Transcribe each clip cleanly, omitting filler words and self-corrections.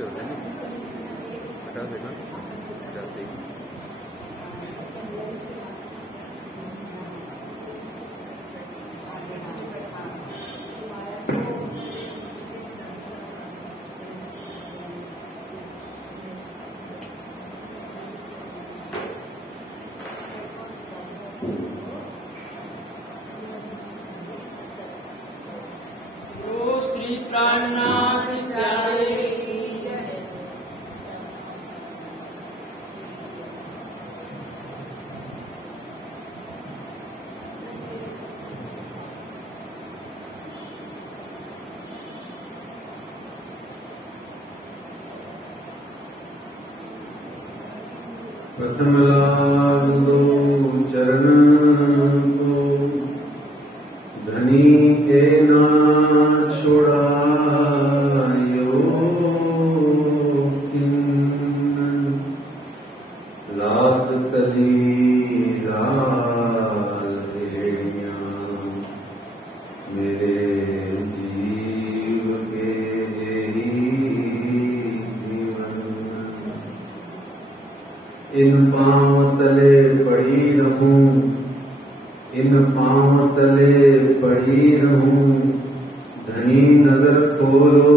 के होते हैं 50 देखना 50 देख श्री प्राणनाथ प्यारे प्रथम लाभ दो चरण को धनी के ना छोड़ायो लात कली लाल भेड़िया मेरे जीव के जीवन इन पांव तले पड़ी रहूं इन पांव तले पड़ी रहूं धनी नजर खोलो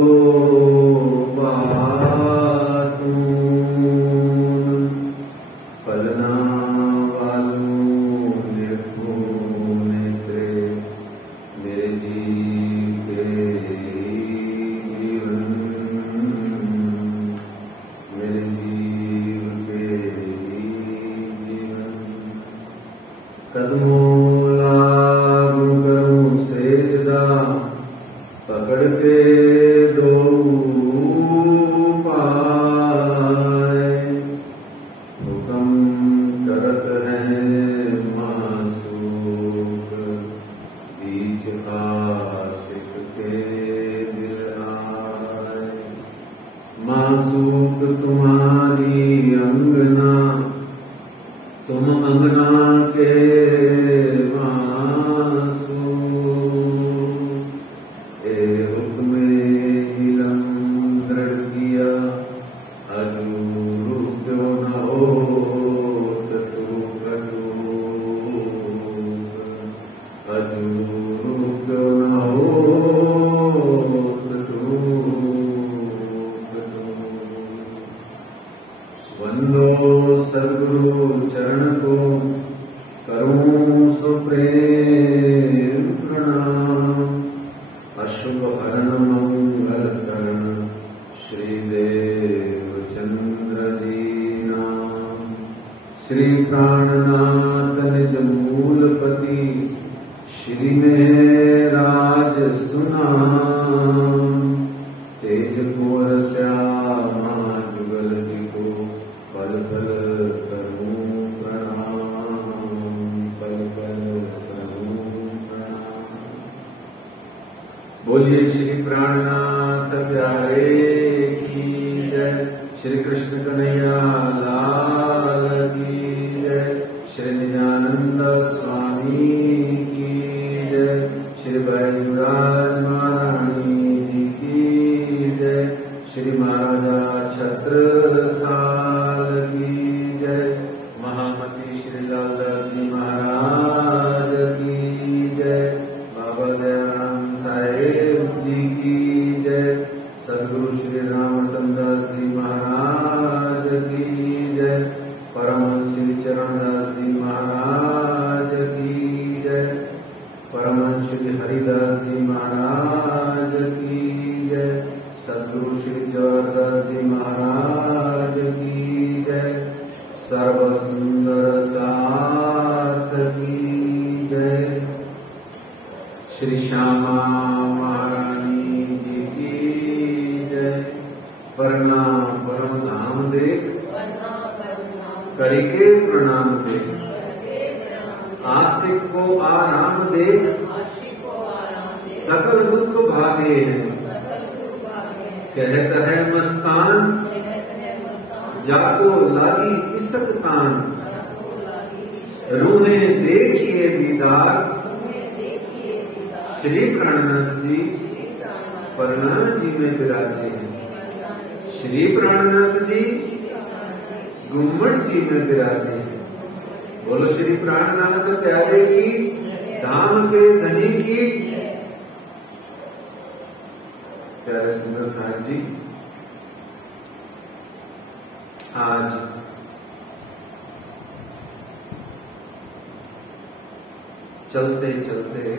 बातूं पलना वालों देखो नेत्रे मेरे जीव के जीवन मेरे जीव के जीवन कदमों लागू करूं सेजदा पकड़ के दो पाए हुक्म करत है मासूक बीच आशिक के दिल आए मासूक तुम्हारी अंगना तुम अंगना के वंदो सद्गुरु चरण को करूं सुप्रेम प्रणाम अशुभ हरण मंगल करण श्री देव चंद्र जी नाम श्री प्राणनाथ निज मूलपति श्री में राज सुनाम तेज को श्यामा जुगल जी को पल पल करूं प्रणाम पल पल करूं प्रणाम। बोलिए श्री प्राणनाथ प्यारे की जय श्री कृष्ण कन्हैया लाल की जय श्री नित्यानंद स्वामी की जय श्री बैजूराज महारानी जी की जय श्री महाराजा छत्रसाल की जय महामती श्री लालदास जी महाराज की जय बाबा दयाराम साहेब जी की जय सदगुरु श्री रामचंद्र जी महाराज की जय परमहंस श्री चरणदास जी महाराज की जय परमहंस श्री हरिदास जी महाराज की जय सदगुरु श्री जवाहरदास जी महाराज की जय सर्व सुंदर साथ की जय श्री श्यामा महारानी जी की जय प्रणाम परम धाम देख करके प्रणाम देख आस्तिक को आराम देख सकल दुख भागे कहता है मस्तान जाको लागी इसक तान रूहे देखिए दीदार श्री प्राणनाथ जी परनाथ जी में विराजे हैं श्री प्राणनाथ जी गुम्मट जी में विराजे। बोलो श्री प्राणनाथ प्यारे की, धाम के धनी की। प्यारे सुंदर साहब जी, आज चलते चलते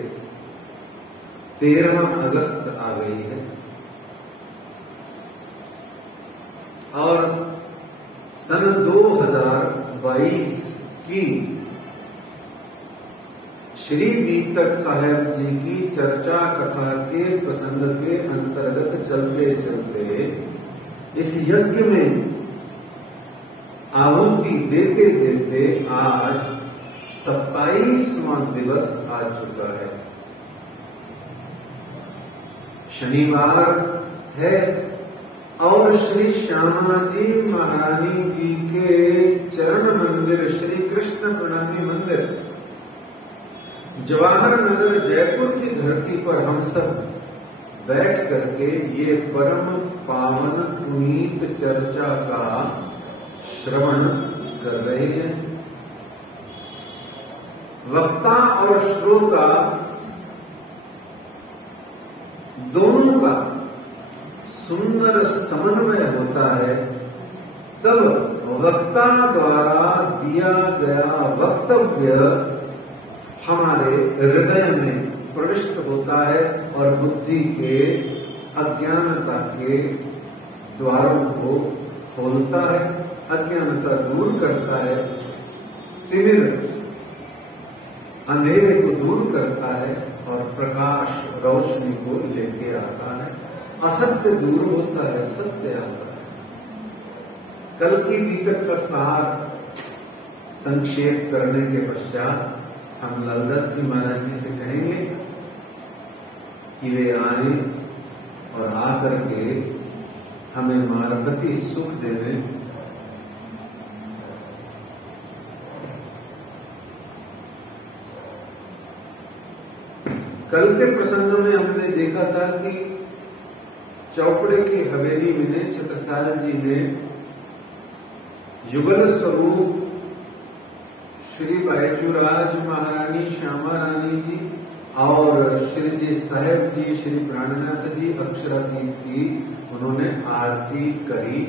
13 अगस्त आ गई है और सन 2022 की श्री बीतक साहेब जी की चर्चा कथा के प्रसंग के अंतर्गत चलते चलते इस यज्ञ में आहुति देते देते आज 27वां दिवस आ चुका है। शनिवार है और श्री श्यामा जी महारानी जी के चरण मंदिर श्री कृष्ण प्रणामी मंदिर जवाहर नगर जयपुर की धरती पर हम सब बैठ करके ये परम पावन पुनीत चर्चा का श्रवण कर रहे हैं। वक्ता और श्रोता दोनों का सुंदर समन्वय होता है, तब वक्ता द्वारा दिया गया वक्तव्य हमारे हृदय में प्रविष्ट होता है और बुद्धि के अज्ञानता के द्वारों को खोलता है, अज्ञानता दूर करता है, तिमिर अंधेरे को दूर करता है और प्रकाश रोशनी को लेके आता है। असत्य दूर होता है, सत्य आता है। कल की बीतक का सार संक्षेप करने के पश्चात हम ललदास जी महाराज जी से कहेंगे कि वे आए और आकर के हमें मार्गति सुख देवे। कल के प्रसंग में हमने देखा था कि चौपड़े की हवेली में छत्रसाल जी ने युगल स्वरूप श्री बैजूराज महारानी श्यामा रानी जी और श्री जी साहेब जी श्री प्राणनाथ जी अक्षरातीत की उन्होंने आरती करी,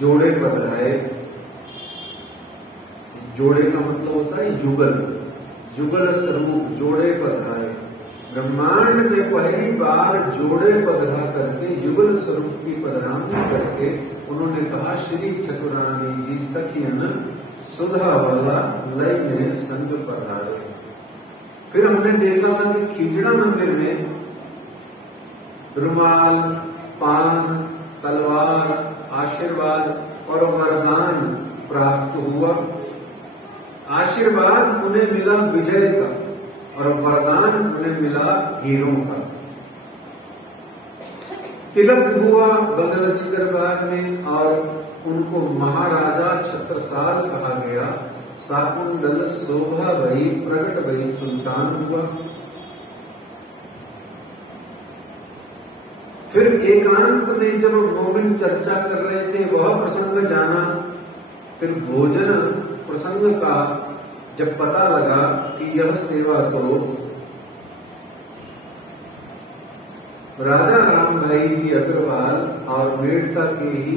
जोड़े बदलाए। जोड़े का मतलब होता है युगल, युगल स्वरूप जोड़े पधराए। ब्रह्मांड में पहली बार जोड़े पधरा करके युगल स्वरूप की पधरावनी करके उन्होंने कहा श्री ठकुरानी जी सखियन सुधा वाला लय में संग पधारे। फिर हमने देखा था कि खिजड़ा मंदिर में रुमाल, पान, तलवार, आशीर्वाद और वरदान प्राप्त हुआ। आशीर्वाद उन्हें मिला विजय का और वरदान उन्हें मिला हीरों का। तिलक हुआ बगलती दरबार में और उनको महाराजा छत्रसाल कहा गया। साकुंडल शोभा भई प्रगट भई सुल्तान हुआ। फिर एकांत में जब मोमिन चर्चा कर रहे थे वह प्रसंग जाना। फिर भोजन प्रसंग का जब पता लगा कि यह सेवा तो राजा राम भाई जी अग्रवाल और मेड़ता के ही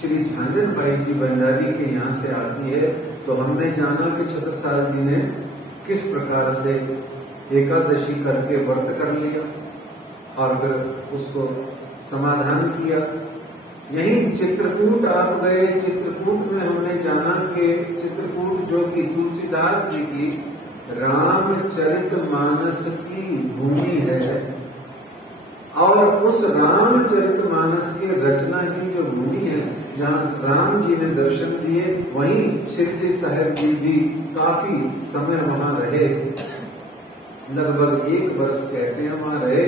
श्री झांझन भाई जी बंजारी के यहाँ से आती है, तो हमने जाना कि छत्रसाल जी ने किस प्रकार से एकादशी करके व्रत कर लिया और फिर उसको समाधान किया। यही चित्रकूट आप गए। चित्रकूट में हमने जाना कि चित्रकूट जो कि तुलसीदास जी की रामचरितमानस की भूमि है और उस रामचरितमानस की रचना की जो भूमि है जहाँ राम जी ने दर्शन दिए, वहीं श्री साहेब जी भी काफी समय वहां रहे। लगभग 1 वर्ष कहते हैं वहां रहे।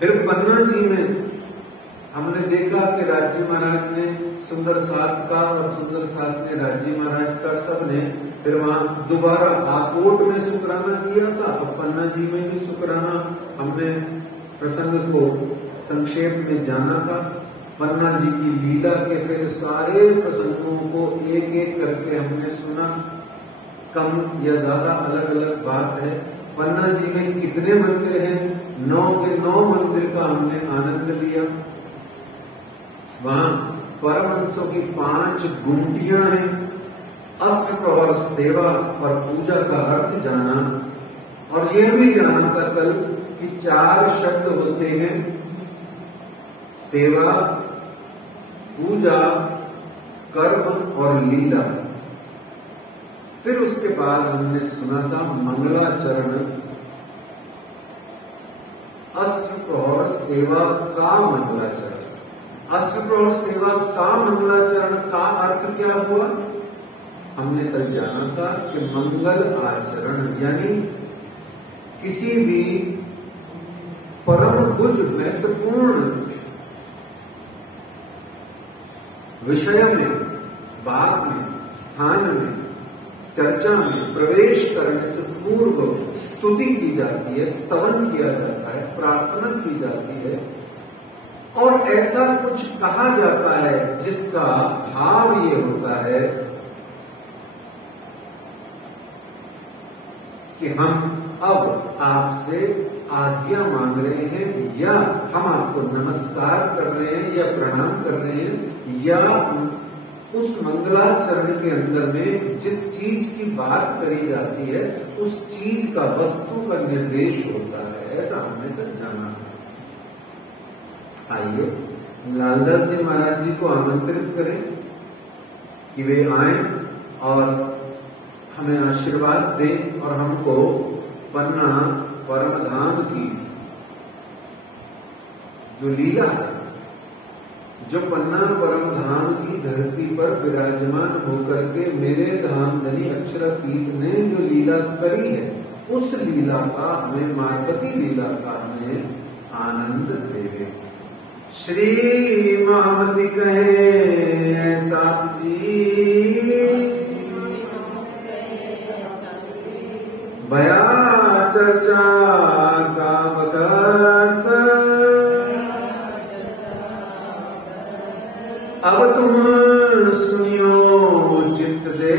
फिर पन्ना जी में हमने देखा कि राजी महाराज ने सुंदर साथ का और सुंदर साथ ने राजी महाराज का, सबने फिर वहां दोबारा आकोट में शुक्राना किया था और पन्ना जी में भी शुक्राना हमने प्रसंग को संक्षेप में जाना था। पन्ना जी की लीला के फिर सारे प्रसंगों को एक एक करके हमने सुना। कम या ज्यादा अलग अलग बात है। पन्ना जी में कितने मंदिर हैं? 9 के 9 मंदिर का हमने आनंद लिया। वहां परमहंसों की 5 गुंटियां हैं। अष्टप्रहर सेवा और पूजा का अर्थ जाना, और यह भी जाना था कल कि 4 शब्द होते हैं, सेवा, पूजा, कर्म और लीला। फिर उसके बाद हमने सुना था मंगलाचरण। अष्टप्रहर सेवा का मंगलाचरण। अष्टप्रहर सेवा का मंगलाचरण का अर्थ क्या हुआ? हमने कल जाना था कि मंगल आचरण यानी किसी भी परम कुछ महत्वपूर्ण विषय में, बात में, स्थान में, चर्चा में प्रवेश करने से पूर्व स्तुति की जाती है, स्तवन किया जाता है, प्रार्थना की जाती है, और ऐसा कुछ कहा जाता है जिसका भाव ये होता है कि हम अब आपसे आज्ञा मांग रहे हैं, या हम आपको नमस्कार कर रहे हैं या प्रणाम कर रहे हैं, या उस मंगलाचरण के अंदर में जिस चीज की बात करी जाती है उस चीज का, वस्तु का निर्देश होता है। ऐसा हमने कल जाना है। आइए लालदास जी महाराज जी को आमंत्रित करें कि वे आएं और हमें आशीर्वाद दें और हमको पन्ना परमधाम की जो लीला है, जो पन्ना परमधाम की धरती पर विराजमान होकर के मेरे धाम धनी अक्षरातीत ने जो लीला करी है, उस लीला का हमें, मार्पती लीला का हमें आनंद देवे। श्री महामती कहे साथ जी, भया चर्चा का वक्त, अब तुम सुनियो चित्त दे,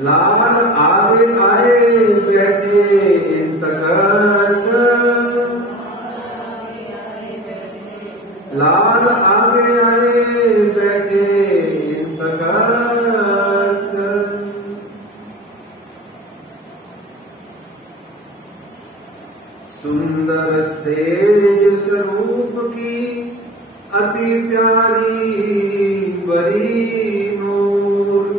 लाल आगे आए बैठे इंतकत, लाल आगे आए बैठे इंतकत, सुंदर सेज स्वरूप की अति प्यारी बड़ी नूर,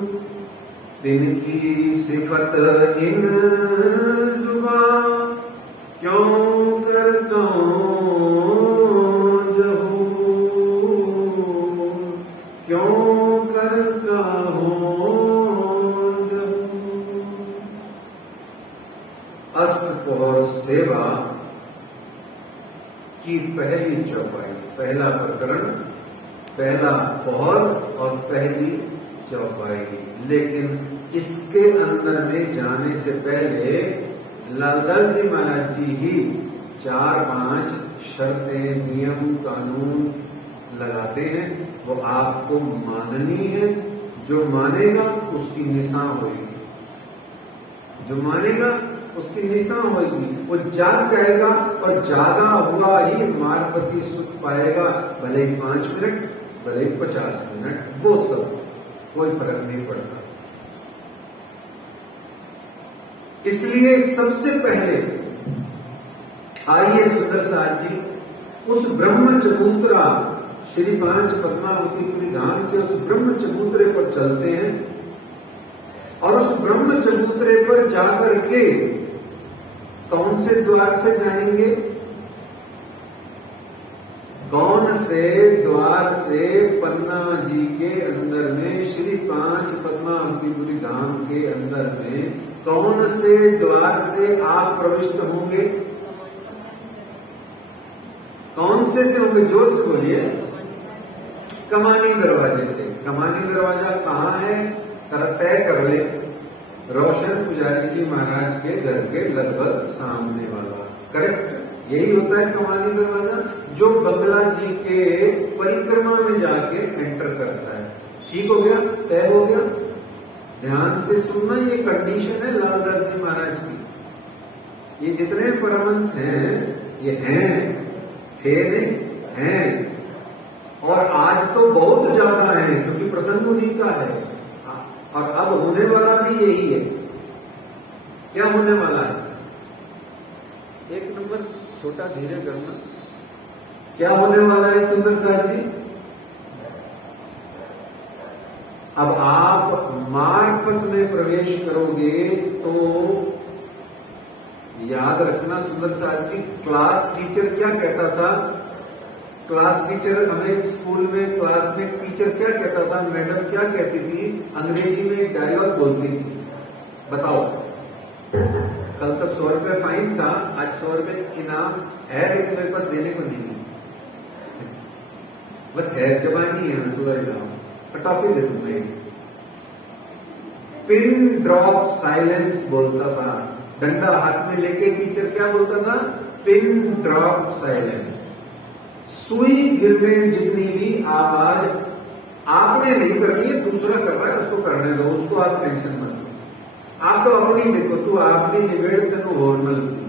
तिनकी सिफत इन जुबां क्यों कर कहूं जहूं, क्यों कर कहूं जहूं। अष्टप्रहर सेवा की पहली चौपाई, पहला प्रकरण, पहला पहर और पहली चौपाई। लेकिन इसके अंदर में जाने से पहले लालदास जी महाराज जी ही 4-5 शर्तें, नियम, कानून लगाते हैं। वो आपको माननी है। जो मानेगा उसकी निशान होगी, जो मानेगा उसकी निशान होगी। वो जाग जाएगा और जागा हुआ ही मार्पती सुख पाएगा। भले ही 5 मिनट, भले ही 50 मिनट, वो सब कोई फर्क नहीं पड़ता। इसलिए सबसे पहले आइए सुंदर साथ जी उस ब्रह्म चबूतरा, श्री 5 पद्मावतीपुरी धाम के उस ब्रह्म चबूतरे पर चलते हैं, और उस ब्रह्म चबूतरे पर जाकर के कौन से द्वार से जाएंगे? कौन से द्वार से? पन्ना जी के अंदर में, श्री 5 पद्मावतीपुरी धाम के अंदर में कौन से द्वार से आप प्रविष्ट होंगे? कौन से होंगे? जोर से बोलिए। कमानी दरवाजे से। कमानी दरवाजा कहाँ है? तय कर ले। रोशन पुजारी जी महाराज के घर के लगभग सामने वाला। करेक्ट, यही होता है कमानी दरवाजा, जो बंगला जी के परिक्रमा में जाके एंटर करता है। ठीक हो गया, तय हो गया। ध्यान से सुनना, ये कंडीशन है लालदास जी महाराज की। ये जितने परमहंस हैं ये हैं, थे नहीं, हैं, और आज तो बहुत ज्यादा है क्योंकि प्रसंग उन्हीं का है। और अब होने वाला भी यही है। क्या होने वाला है? एक नंबर छोटा धीरे करना। क्या होने वाला है सुंदर साहब जी? अब आप मार्फत में प्रवेश करोगे तो याद रखना सुंदर साहब जी, क्लास टीचर क्या कहता था? क्लास टीचर हमें स्कूल में क्लास में टीचर क्या कहता था? मैडम क्या कहती थी? अंग्रेजी में एक डायलॉग बोलती थी, बताओ। कल तो 100 रुपये फाइन था, आज 100 रुपये इनाम है, लेकिन मेरे पास देने को नहीं, बस है जवानी है, मैं पूरा इनाम टॉफी दे दूंगा। पिन ड्रॉप साइलेंस बोलता था, डंडा हाथ में लेके टीचर क्या बोलता था? Pin drop silence. सुई गिरने जितनी भी आवाज आपने नहीं करनी है, दूसरा कर रहा है, उसको करने दो, उसको आप टेंशन मत लो। आप तो अपनी देखो, तू आपकी निवेड़ तेन होर्मल की,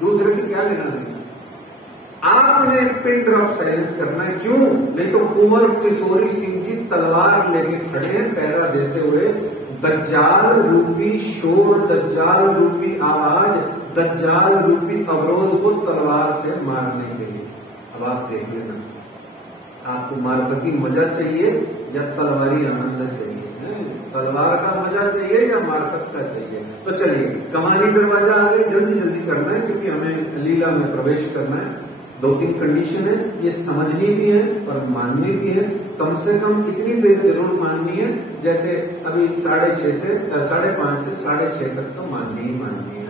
दूसरे से क्या लेना देना। आपने पिन ड्रॉप साइलेंस करना है। क्यों? नहीं तो कुंवर किशोरी सिंह जी तलवार लेके खड़े हैं, पहरा देते हुए, दज्जाल रूपी शोर, दज्जाल रूपी आवाज, दज्जाल रूपी अवरोध को तलवार से मारने के लिए। अब आप देख लेना, आपको मारपती मजा चाहिए या तलवारी आनंद चाहिए? तलवार का मजा चाहिए या मारपत का चाहिए? तो चलिए, कमानी दरवाजा आगे जल्दी जल्दी करना है क्योंकि हमें लीला में प्रवेश करना है। 2-3 कंडीशन है, ये समझनी भी है और माननी भी है। कम से कम इतनी देर जरूर माननी है, जैसे अभी 5:30 से 6:30 तक तो माननी ही माननी है।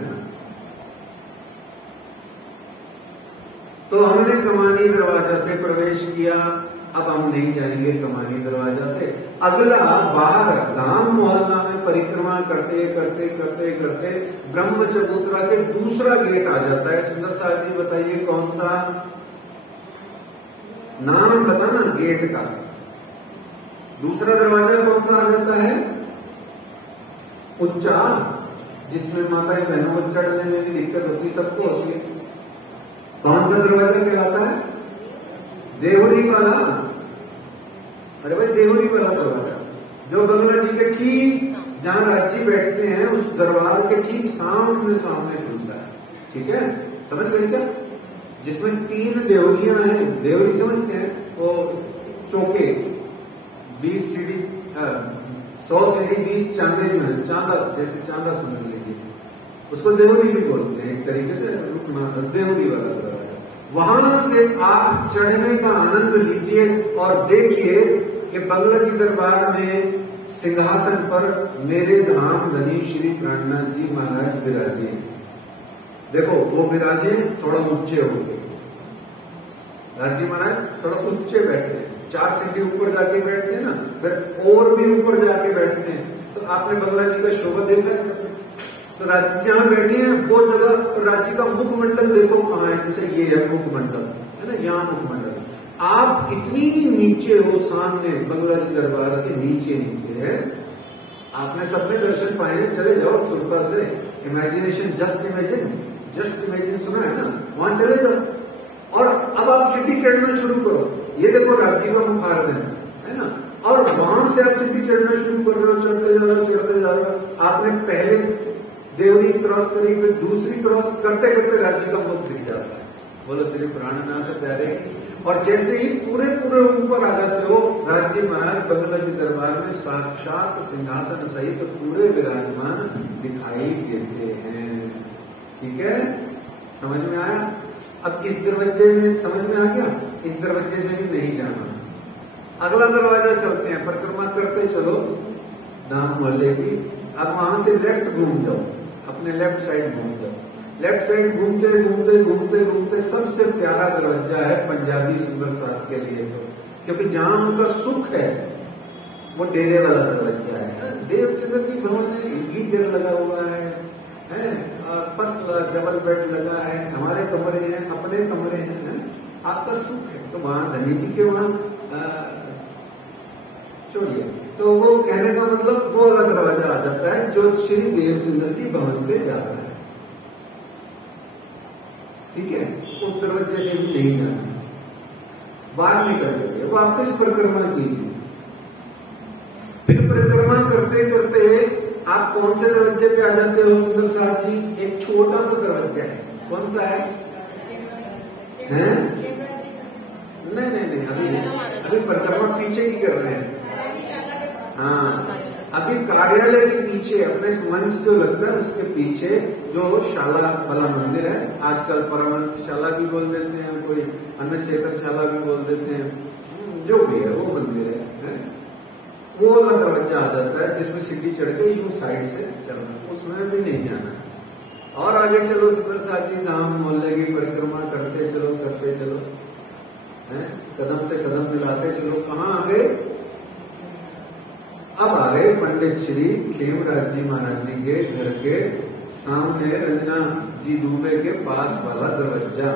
तो हमने कमानी दरवाजा से प्रवेश किया, अब हम नहीं जाएंगे कमानी दरवाजा से। अगला बाहर गांव मोहल्ला में परिक्रमा करते करते करते करते ब्रह्म चबूतरा के दूसरा गेट आ जाता है। सुंदर साहब जी बताइए कौन सा? नाम बताना गेट का। दूसरा दरवाजा कौन सा आ जाता है? उच्चा, जिसमें माताएं बहनों को चढ़ने में भी दिक्कत होती, सबको होती है। कौन सा दरवाजा कहलाता है? देवरी वाला। अरे भाई, देवरी वाला दरवाजा जो बंगला जी के ठीक जहां राज्य बैठते हैं उस दरबार के ठीक सामने सामने खुलता है। ठीक है, समझ गए क्या? जिसमें 3 देवरियां हैं। देवरी समझते हैं? वो चौके 20 सीढ़ी 100 सीढ़ी 20 चांदे जो है, चांदा, जैसे चांदा समझ लीजिए, उसको देवरी भी बोलते हैं एक तरीके से। देवरी वाला दरवाजा, वहां से आप चढ़ने का आनंद लीजिए और देखिए कि बंगला जी दरबार में सिंहासन पर मेरे धाम धनी श्री प्राणनाथ जी महाराज विराजे। देखो, वो विराजे थोड़ा ऊंचे होंगे, राजी महाराज थोड़ा ऊंचे बैठते हैं, 4 सीढ़ी ऊपर जाके बैठते हैं ना, फिर और भी ऊपर जाके बैठते हैं। तो आपने बंगला जी का शोभा देखा है सब? तो राज्य जहां बैठे हैं वो जगह, राज्य का मुखमंडल देखो कहां है, जैसे ये है मुखमंडल, है ना, यहाँ मुखमंडल। आप इतनी नीचे हो, सामने बंगला जी दरबार के नीचे नीचे है। आपने सबने दर्शन पाए हैं, चले जाओ सुरपा से, इमेजिनेशन, जस्ट इमेजिन सुना है ना, वहां चले जाओ और अब आप सीढ़ी चढ़ना शुरू करो। ये देखो राज्य का मुखारबिंद है ना, और वहां से आप सीढ़ी चढ़ना शुरू कर रहे हो, चढ़ते जा रहे हो। आपने पहले देवरी क्रॉस करी, फिर दूसरी क्रॉस करते करते राज्य का मुख दिख जाता है। बोलो श्री प्राणनाथ प्यारे। और जैसे ही पूरे ऊपर आ जाते हो, राज्य महाराज बंगला जी दरबार में साक्षात सिंहासन सहित पूरे विराजमान दिखाई देते हैं। ठीक है, समझ में आया? अब इस दरवाजे में समझ में आ गया, इस दरवाजे से भी नहीं जाना। अगला दरवाजा चलते हैं, परिक्रमा करते चलो नाम मोहल्ले की। अब वहां से लेफ्ट घूम जाओ, अपने लेफ्ट साइड घूम जाओ। लेफ्ट साइड घूमते घूमते घूमते घूमते सबसे प्यारा दरवाजा है पंजाबी सुंदर साहब के लिए, तो क्योंकि जहां उनका सुख है वो डेरे वाला दरवाजा दरवाजा है। देवचंद्र जी भवन में गीजर लगा हुआ है, फर्स्ट क्लास डबल बेड लगा है, हमारे कमरे हैं, अपने कमरे हैं, आपका सुख है। तो वहां धनी जी के वहां छोड़िए। तो वो कहने का मतलब वो वाला दरवाजा आ जाता है जो श्री देवचंद्र जी भवन पे जाता है। ठीक है, उस दरवाजे से भी नहीं जाना, बाहर निकल वापस परिक्रमा कीजिए। फिर परिक्रमा करते करते आप कौन से दरवाजे पे आ जाते हो सुंदर साथ जी? एक छोटा सा दरवाजा है, कौन सा है? नहीं, अभी परिक्रमा पीछे की कर रहे हैं। हाँ, अभी कार्यालय के पीछे अपने मंच जो लगता है उसके पीछे जो शाला वाला मंदिर है, आजकल परमहंस शाला भी बोल देते हैं, कोई अन्य क्षेत्र शाला भी बोल देते हैं, जो भी है वो मंदिर है। वो वाला दरवाजा आ जाता है जिसमें सीढ़ी चढ़ के यूं साइड से चलना, उसमें भी नहीं जाना। और आगे चलो सुंदर साथी धाम मोहल्ले की परिक्रमा करते चलो, कदम से कदम मिलाते चलो। कहाँ आ गए? अब आ गए पंडित श्री खेमराज जी महाराज जी के घर के सामने रंजना जी दुबे के पास वाला दरवाजा,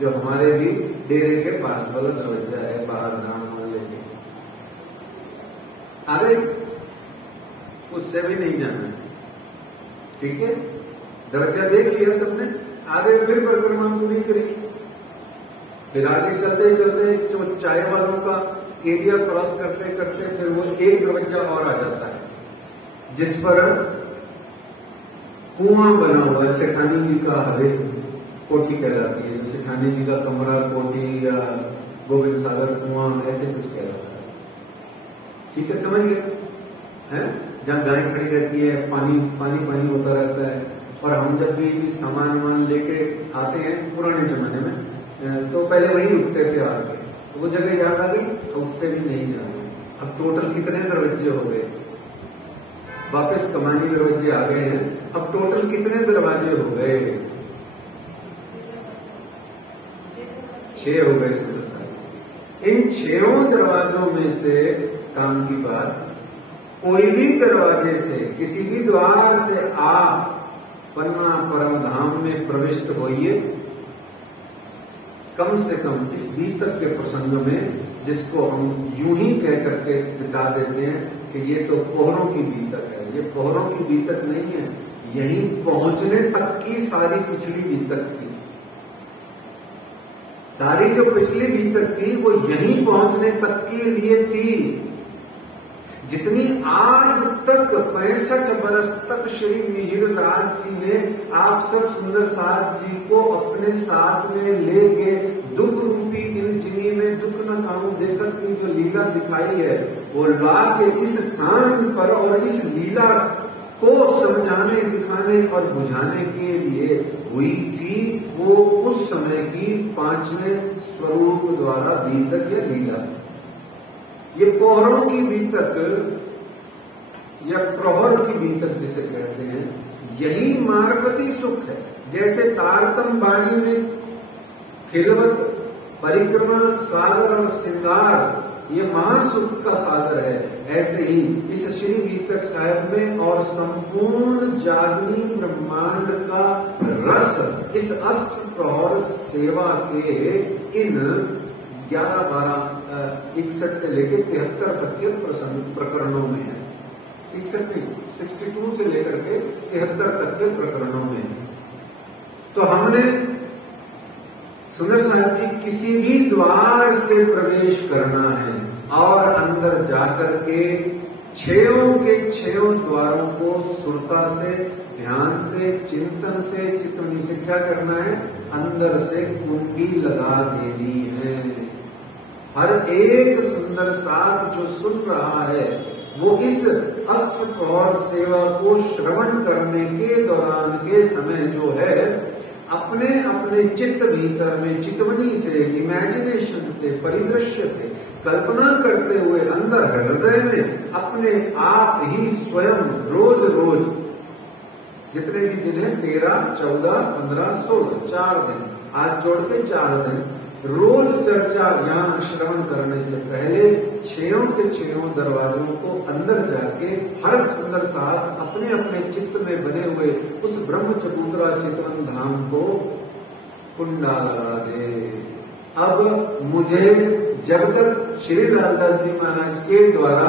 जो हमारे भी डेरे के पास वाला दरवाजा है, बाहर धाम मोहल्ले के। आ गए, उससे भी नहीं जाना। ठीक है, दरवाजा देख लिया सबने, आगे फिर परिक्रमा पूरी करी। फिर आगे चलते चलते जो चाय वालों का एरिया क्रॉस करते करते फिर वो एक दरवाजा और आ जाता है जिस पर कुआं बना हुआ है, सेठानी जी का हवेली कोठी कहलाती है, जो सेठानी जी का कमरा कोठी या गोविंद सागर कुआं ऐसे कुछ कहलाता है। ठीक है, समझ गए? हैं जहाँ गाय खड़ी रहती है, पानी होता रहता है। और हम जब भी सामान वामान लेके आते हैं पुराने जमाने में, तो पहले वहीं रुकते थे आके, तो वो जगह याद आ गई, तो उससे भी नहीं जाना। अब टोटल कितने दरवाजे हो गए? वापस कमानी दरवाजे आ गए हैं। अब टोटल कितने दरवाजे हो गए? 6 हो गए सुंदर साहब। इन 6 दरवाजों में से काम की बात, कोई भी दरवाजे से किसी भी द्वार से आप पन्ना परम धाम में प्रविष्ट होइए। कम से कम इस बीतक के प्रसंग में, जिसको हम यूं ही कह करके बिता देते हैं कि ये तो पोहरों की बीतक है, ये पोहरों की बीतक नहीं है, यहीं पहुंचने तक की सारी पिछली बीतक थी। सारी जो पिछली बीतक थी वो यहीं पहुंचने तक के लिए थी। जितनी आज तक 65 बरस तक श्री मिहिर राज जी ने आप सब सुंदर साथ जी को अपने साथ में लेके दुख रूपी इन जिनी में दुख न काहू देखत की जो लीला दिखाई है, वो ला के इस स्थान पर और इस लीला को समझाने, दिखाने और बुझाने के लिए हुई थी। वो उस समय की 5वें स्वरूप द्वारा बीतक या लीला। ये पोहरों की बीतक या प्रहर की बीतक जिसे कहते हैं, यही मार्गवती सुख है। जैसे तारतम वाणी में खिलवत, परिक्रमा, सागर और श्रृंगार ये महासुख का सागर है, ऐसे ही इस श्री बीतक साहिब में और संपूर्ण जागनी ब्रह्मांड का रस इस अष्ट प्रहर सेवा के इन 11, 12, 61 से लेकर 73 तक के प्रकरणों में है। 62 से लेकर के 73 तक के प्रकरणों में है। तो हमने सुंदर साहब जी किसी भी द्वार से प्रवेश करना है और अंदर जाकर के 6 के 6 द्वारों को सुरता से, ध्यान से, चिंतन से, चित्तनी से क्या करना है? अंदर से कुंडी लगा देनी है। हर एक सुंदर साथ जो सुन रहा है वो इस अष्ट प्रहर सेवा को श्रवण करने के दौरान के समय जो है अपने अपने चित्त भीतर में चितवनी से, इमेजिनेशन से, परिदृश्य से कल्पना करते हुए अंदर हृदय में अपने आप ही स्वयं रोज रोज जितने भी दिन है 13, 14, 15, 16 4 दिन, आज जोड़ के 4 दिन रोज चर्चा यहाँ श्रवण करने से पहले 6 के 6 दरवाजों को अंदर जाके हर सुंदर साथ अपने अपने चित्त में बने हुए उस ब्रह्म चबूतरा चितवन धाम को कुंडा लगा दे। अब मुझे जब तक श्री लालदास जी महाराज के द्वारा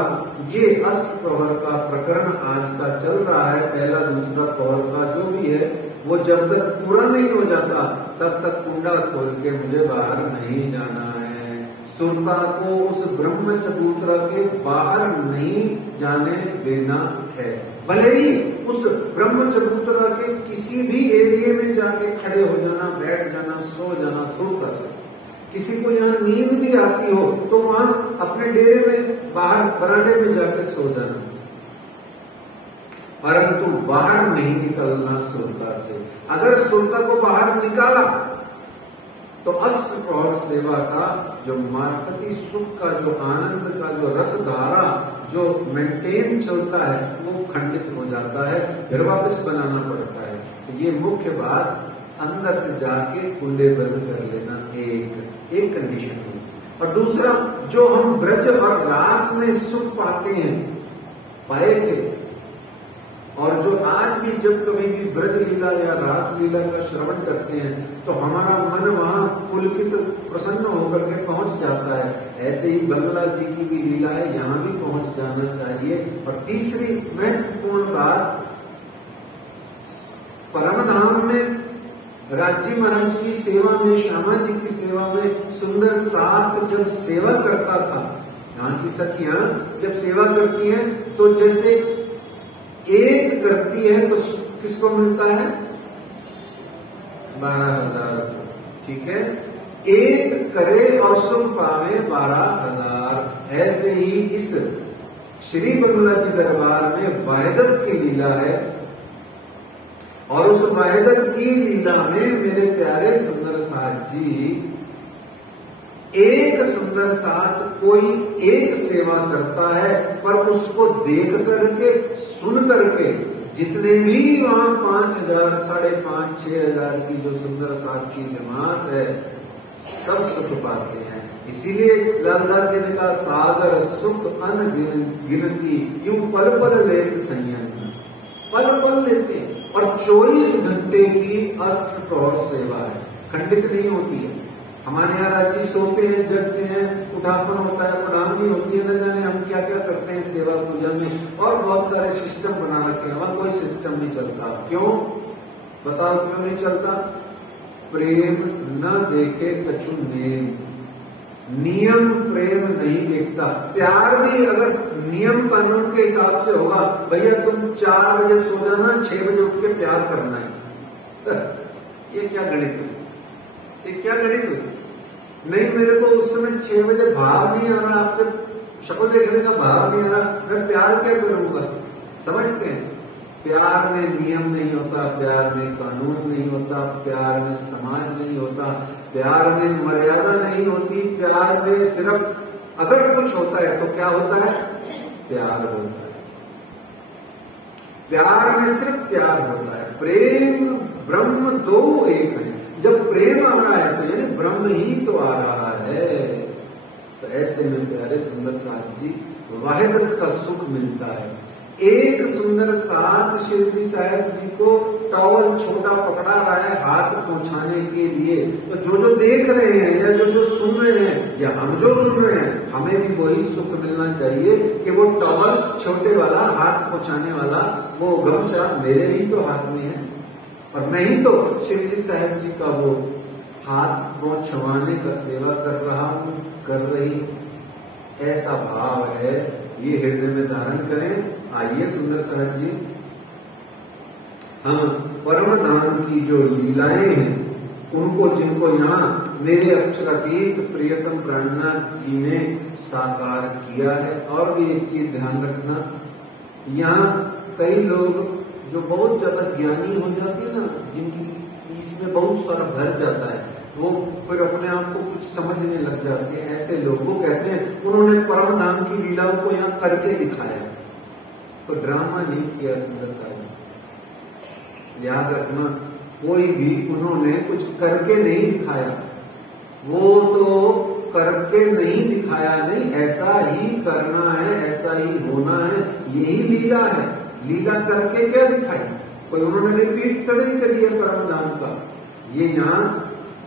ये अष्ट प्रहर का प्रकरण आज का चल रहा है, पहला दूसरा प्रहर का जो भी है, वो जब तक पूरा नहीं हो जाता तब तक कुंडा खोल के मुझे बाहर नहीं जाना है। सुरता को उस ब्रह्म चबूतरा के बाहर नहीं जाने देना है। भले ही उस ब्रह्म चबूतरा के किसी भी एरिया में जाके खड़े हो जाना, बैठ जाना, सो जाना, सो कर सकते। किसी को यहाँ नींद भी आती हो तो वहां अपने डेरे में बाहर बरांडे में जाके सो जाना, परंतु बाहर नहीं निकलना सुरता से। अगर सुरता को बाहर निकाला तो अष्ट प्रहर सेवा का जो मार्पति सुख का, जो आनंद का, जो रसधारा जो मेंटेन चलता है वो खंडित हो जाता है, फिर वापस बनाना पड़ता है। तो ये मुख्य बात, अंदर से जाके कुंडे बंद कर लेना, एक कंडीशन है। और दूसरा, जो हम ब्रज और रास में सुख पाते हैं, पाए थे, और जो आज भी जब कभी भी ब्रज लीला या रास लीला का श्रवण करते हैं तो हमारा मन वहां पुलकित प्रसन्न होकर के पहुंच जाता है, ऐसे ही बंगला जी की भी लीला है, यहां भी पहुंच जाना चाहिए। और तीसरी महत्वपूर्ण बात, परम धाम में राजी महाराज की सेवा में, श्यामा जी की सेवा में सुंदर साथ जब सेवा करता था, यहाँ की सखियां जब सेवा करती हैं तो जैसे एक करती है तो किसको मिलता है? 12,000। ठीक है, एक करे और सुख पावे 12,000। ऐसे ही इस श्री बंगला जी दरबार में वायदत की लीला है, और उस वायदत की लीला में मेरे प्यारे सुंदर साथ जी, एक सुंदर साथ कोई एक सेवा करता है, पर उसको देख करके, सुन करके, जितने भी वहां 5,000, 5,500, 6,000 की जो सुंदर साथ की जमात है, सब सुख पाते हैं। इसीलिए लालदास जी ने कहा, सागर सुख अनगिनती, यूं पल पल लेते संयम, पल पल लेते, और 24 घंटे की अष्ट प्रहर सेवा है, खंडित नहीं होती है। हमारे यहाँ राज्य सोते हैं, जगते हैं, उठापन होता है, प्रणामी होती है, न जाने हम क्या क्या करते हैं सेवा पूजा में, और बहुत सारे सिस्टम बना रखे हैं, वहां कोई सिस्टम नहीं चलता। क्यों? बताओ क्यों नहीं चलता? प्रेम न देखे कछु नेम, नियम प्रेम नहीं देखता। प्यार भी अगर नियम कानून के हिसाब से होगा, भैया तुम 4 बजे सो जाना, 6 बजे उठ के प्यार करना है, ये क्या गणित है? ये क्या गणित है? नहीं, मेरे को उस समय 6 बजे भाव नहीं आ रहा, आपसे शक्ल देखने का भाव नहीं आ रहा, मैं प्यार क्या करूंगा? समझते हैं? प्यार में नियम नहीं होता, प्यार में कानून नहीं होता, प्यार में समाज नहीं होता, प्यार में मर्यादा नहीं होती, प्यार में सिर्फ अगर कुछ होता है तो क्या होता है? प्यार होता है। प्यार में सिर्फ प्यार होता है। प्रेम ब्रह्म दो एक है। जब प्रेम आ रहा है तो यानी ब्रह्म ही तो आ रहा है। तो ऐसे में प्यारे सुंदर साथ जी, वाहिदत का सुख मिलता है। एक सुंदर साथ शिरडी साहब जी को टॉवल छोटा पकड़ा रहा है हाथ पहुंचाने के लिए, तो जो देख रहे हैं या जो सुन रहे हैं या हम जो सुन रहे हैं, हमें भी वही सुख मिलना चाहिए कि वो टॉवल छोटे वाला हाथ पहुंचाने वाला वो गमछा मेरे ही तो हाथ में है, और मैं ही तो शिरडी साहब जी का वो हाथ पहुंचवाने का सेवा कर रहा हूं, कर रही। ऐसा भाव है, ये हृदय में धारण करें। आइए सुंदर साहब जी, हम परम धाम की जो लीलाएं हैं उनको, जिनको यहाँ मेरे अक्षरातीत प्रियतम प्राणनाथ जी ने साकार किया है। और भी एक चीज ध्यान रखना, यहाँ कई लोग जो बहुत ज्यादा ज्ञानी हो जाते हैं ना, जिनकी इसमें बहुत सारा भर जाता है, वो फिर अपने आप को कुछ समझने लग जाते हैं। ऐसे लोगों कहते हैं उन्होंने परम धाम की लीलाओं को यहाँ करके दिखाया, तो ड्रामा नहीं किया। सुंदर साहब याद रखना, कोई भी उन्होंने कुछ करके नहीं दिखाया, वो तो करके नहीं दिखाया, नहीं ऐसा ही करना है, ऐसा ही होना है, यही लीला है। लीला करके क्या दिखाई? कोई उन्होंने रिपीट तो नहीं करी है परम धाम का। ये यहाँ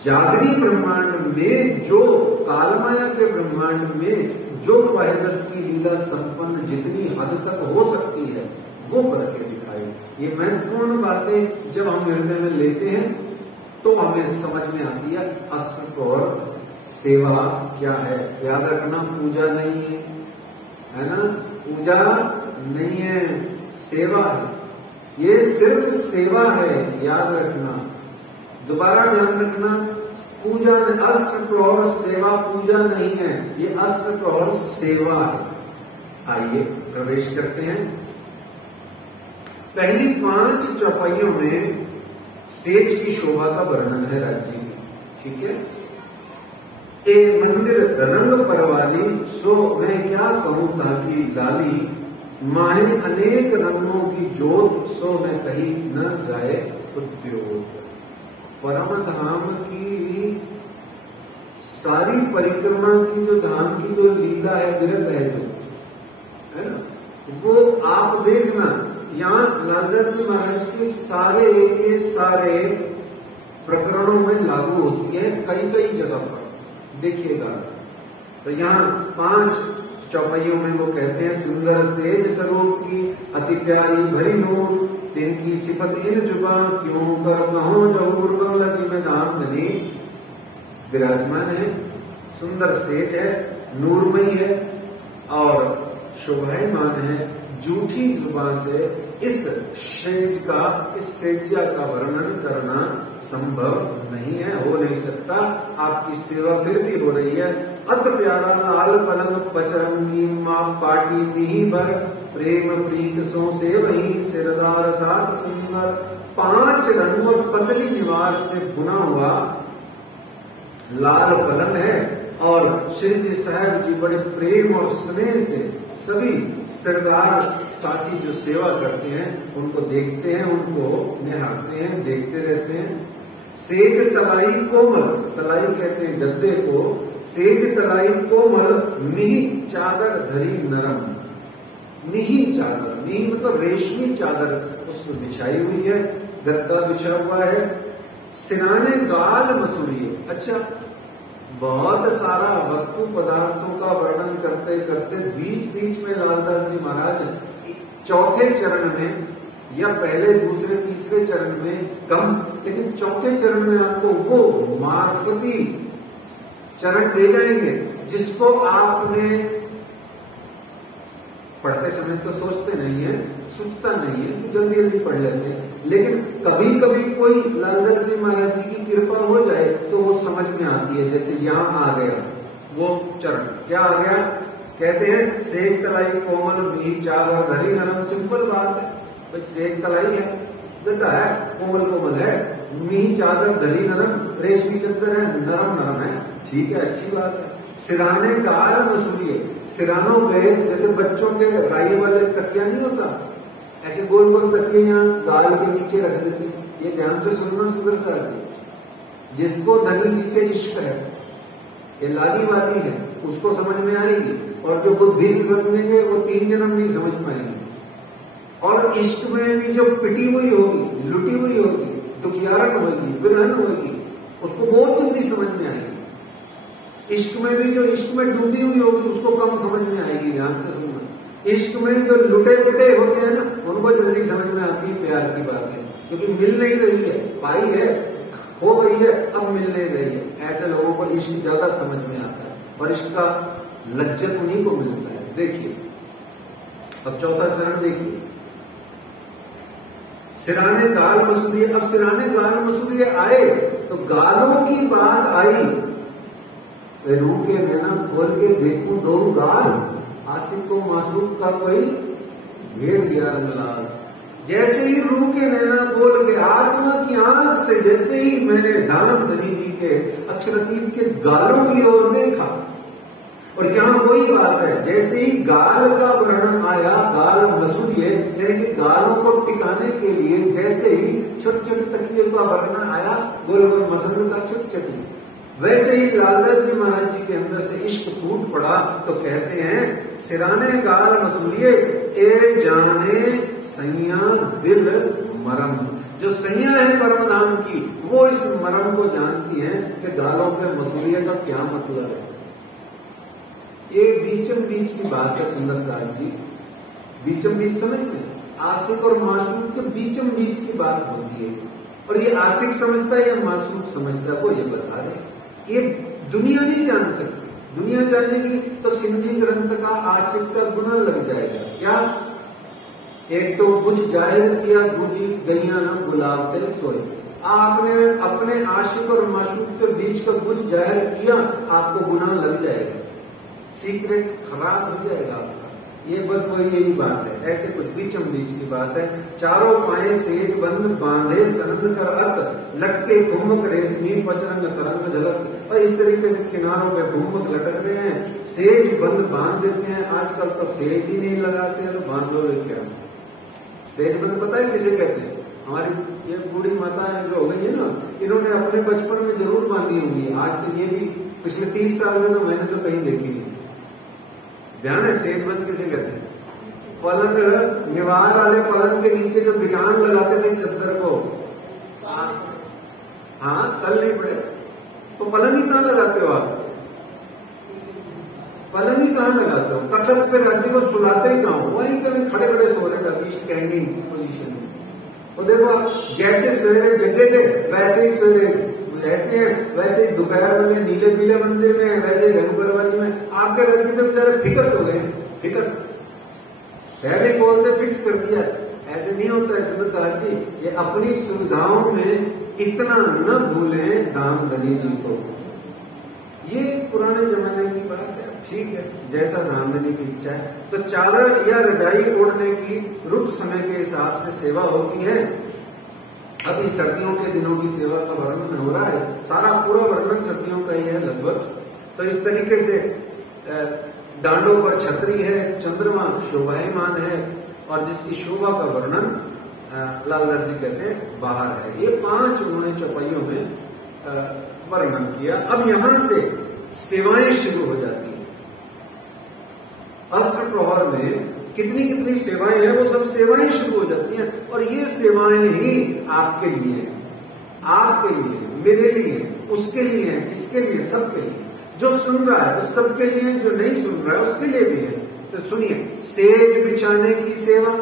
जागरी ब्रह्मांड में, जो कालमाया के ब्रह्मांड में जो वाहिगत की लीला संपन्न जितनी हद तक हो सकती है वो करके दिखाई। ये महत्वपूर्ण बातें जब हम हृदय में लेते हैं तो हमें समझ में आती है अस्त्र और सेवा क्या है। याद रखना, पूजा नहीं है ना, पूजा नहीं है, सेवा है। ये सिर्फ सेवा है, याद रखना, दोबारा ध्यान रखना। पूजा अस्त्र और सेवा पूजा नहीं है, ये अस्त्र और सेवा है। आइए प्रवेश करते हैं। पहली 5 चौपाइयों में सेज की शोभा का वर्णन है राज्य की, ठीक है। ए मंदिर रंग परवाली, सो मैं क्या कहूं ताकि लाली, माहे अनेक रंगों की जोत, सो मैं कहीं न जाए उद्योग। परम धाम की सारी परिक्रमा की जो धाम की जो लीला है, विरत है जो, है ना, वो आप देखना यहाँ लालदास जी महाराज के सारे प्रकरणों में लागू होती है, कई कई जगह पर देखिएगा। तो यहाँ 5 चौपाइयों में वो कहते हैं, सुंदर सेज स्वरूप की अति प्यारी भरी नूर, तिनकी सिफत इन जुबा, क्यों कर कहो जहूर। बंगला जी में धाम धनी विराजमान है, सुंदर सेज है, नूरमयी है और शोभायमान है। झूठी जुबान से इस सेज का, इस सेज्या का वर्णन करना संभव नहीं है, हो नहीं सकता। आपकी सेवा फिर भी हो रही है। अत प्यारा लाल पलंग पचरंगी, माँ पाटी नहीं भर, प्रेम प्रीत सो से वही सिरदार सात सुंदर। 5 रंगों पतली निवार से बुना हुआ लाल पलंग है और श्री जी साहब जी बड़े प्रेम और स्नेह से सभी सरदार साथी जो सेवा करते हैं उनको देखते हैं, उनको निहारते हैं, देखते रहते हैं। सेज तलाई कोमल, तलाई कहते हैं गद्दे को, सेज तलाई कोमल, मिही चादर धरी नरम। मिही चादर, मिही मतलब रेशमी चादर उसमें बिछाई हुई है, गद्दा बिछा हुआ है। सिनाने गाल मसूरी, अच्छा बहुत सारा वस्तु पदार्थों का वर्णन करते करते बीच बीच में लालदास जी महाराज 4थे चरण में या पहले दूसरे तीसरे चरण में कम, लेकिन 4थे चरण में आपको वो मार्फती चरण दे जाएंगे जिसको आपने पढ़ते समय तो सोचते नहीं है, सोचता नहीं है, तो जल्दी जल्दी पढ़ लेते हैं, लेकिन कभी कभी कोई लालदास जी महाराज जी की कृपा हो जाए तो वो समझ में आती है। जैसे यहाँ आ गया वो चरण, क्या आ गया? कहते हैं सेक तलाई कोमल भी चादर धरी नरम। सिंपल बात है भाई, सेक तलाई है, गद्दा है, कोमल कोमल है, मी चादर धरी नरम, रेशमी चद्दर है, नरम नरम है, ठीक है, अच्छी बात है। सिराने गाल मसूरिये, सिरानों पे जैसे बच्चों के राई वाले तकिया नहीं होता, ऐसे गोल गोल तकिए यहाँ गाल के नीचे रख देते हैं। ये ध्यान से सुनना सुंदर सा, जिसको धनी जी से इश्क है, ये लाली वाली है, उसको समझ में आएगी, और जो बुद्धि से समझेंगे वो 3 जन्म नहीं समझ पाएंगे। और इश्क में भी जो पिटी हुई होगी, लुटी हुई होगी, दुखियारन होगी, विरहन होगी, उसको बहुत जल्दी समझ में आएगी। इश्क में भी जो इश्क में डूबी हुई होगी उसको कम समझ में आएगी, ध्यान से सुनना। इश्क में जो लुटे पिटे होते हैं ना, उनको जल्दी समझ में आती है प्यार की बातें, क्योंकि मिल नहीं रही है, पाई है, हो गई है, अब मिल नहीं रही है। ऐसे लोगों को इश्क ज्यादा समझ में आता है और इश्क का लज्जत उन्हीं को मिलता है। देखिए अब 4था चरण देखिए, सिराने गाल मसूरिये। अब सिराने गाल मसूरिये आए तो गालों की बात आई, रू के नैना खोल के देखूं 2 गाल, आशिक को मासूम का कोई घेर दिया रंगलाल। जैसे ही रू के नैना खोल के आत्मा की आंख से जैसे ही मैंने धाम धनी जी के अक्षरतीत के गालों की ओर देखा, और यहाँ वही बात है, जैसे ही गाल का वर्णन आया, गाल मसूरिये यानी कि गालों को टिकाने के लिए जैसे ही छोटे छोटे तकिए का वर्णन आया, गोल गोल मसंद का छोटी छोटी, वैसे ही लालदास जी महाराज जी के अंदर से इश्क फूट पड़ा तो कहते हैं सिराने गाल मसूलिए ए जाने सैया दिल मरम। जो सैया है परम धाम की वो इस मरम को जानती है कि गालों पे मसूलिया का क्या मतलब है। ये बीचम बीच की बात है सुंदर साहब जी। बीचम बीच समझते हैं, आशिक और मासूक के बीचम बीच की बात होती है। और ये आशिक समझता है या मासूक समझता है वो ये बता रहे। ये दुनिया नहीं जान सकती। दुनिया जानेगी तो सिंधी ग्रंथ का आशिक का गुना लग जाएगा। क्या? एक तो बुझ जाहिर किया बुझी गैया न गुलाबते सोए। आपने अपने आशिक और मासूक के बीच का बुझ जाहिर किया, आपको गुनाह लग जाएगा, सीक्रेट खराब हो जाएगा आपका। ये बस वही यही बात है। ऐसे कुछ बीचम बीच की बात है। चारों पाए सेज बंद बांधे सनद कर अत लटके ठुमक रेशमी पचरंग तरंग झलक। और इस तरीके से किनारों पे ठुमक लटक रहे हैं, सेज बंद बांध देते हैं। आजकल तो सेज ही नहीं लगाते हैं तो बांधोगे क्या? सेज बंद पता है किसे कहते हैं? हमारी ये बूढ़ी माताएं जो हो गई है ना, इन्होंने अपने बचपन में जरूर बांधी होंगी। आज तो ये भी पिछले 30 साल से तो मैंने तो कहीं देखी नहीं। ध्यान है? सेजबंद किसे कहते हैं? पलंग, निवार वाले पलंग के नीचे जो बिटान लगाते थे चद्दर को, हाँ सल नहीं पड़े तो पलंग ही कहां लगाते हो आप? पलंग ही कहां लगाते हो? तखत पे राज्य को सुलाते ही कहां हो? वहीं कभी खड़े खड़े सो रहे थे स्टैंडिंग पोजीशन में। तो देखो जैसे सवेरे जगे थे वैसे ही सवेरे ऐसे हैं, वैसे ही दोपहर वाले नीले पीले मंदिर में, वैसे ही रंगबरवाली में। आपके रंग तो बेचारे फिकस हो गए, फिकस फेविकोल से फिक्स कर दिया। ऐसे नहीं होता है सुंदर साहब जी। ये अपनी सुविधाओं में इतना न भूलें दाम धनी जी को। ये पुराने जमाने की बात है, ठीक है, जैसा धामधनी की इच्छा है। तो चादर या रजाई ओढ़ने की रुत समय के हिसाब से सेवा होती है। अभी सर्दियों के दिनों की सेवा का वर्णन हो रहा है, सारा पूरा वर्णन सर्दियों का ही है लगभग। तो इस तरीके से डांडों पर छतरी है, चंद्रमा शोभायमान है और जिसकी शोभा का वर्णन लालदास जी कहते हैं बाहर है। ये 5 उन्होंने चौपाइयों में वर्णन किया। अब यहां से सेवाएं शुरू हो जाती हैं। अस्त्र प्रहर में कितनी कितनी सेवाएं हैं, वो सब सेवाएं शुरू हो जाती हैं। और ये सेवाएं ही आपके लिए, आपके लिए, मेरे लिए, उसके लिए, इसके लिए, सबके लिए। जो सुन रहा है उस सबके लिए, जो नहीं सुन रहा है उसके लिए भी है। तो सुनिए, सेज बिछाने की सेवा,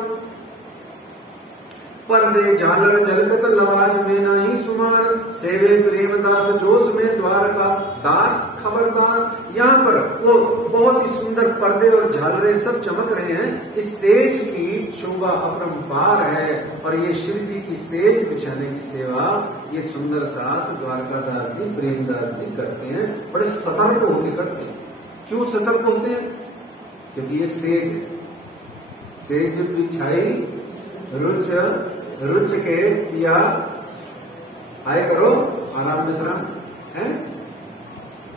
पर्दे झालर झलकत लवाज में नाही सुमार, सेवे प्रेमदास जोश में द्वार का दास खबरदार। यहाँ पर वो बहुत ही सुंदर पर्दे और झालरें सब चमक रहे हैं। इस सेज की शोभा अपरंपार है। और ये शिव जी की सेज बिछाने की सेवा ये सुंदर साथ द्वारकादास जी, प्रेमदास जी करते हैं। बड़े सतर्क होकर करते हैं। क्यों सतर्क होते हैं? क्योंकि ये सेज बिछाई रुच के पिया आए करो आराम विश्राम है।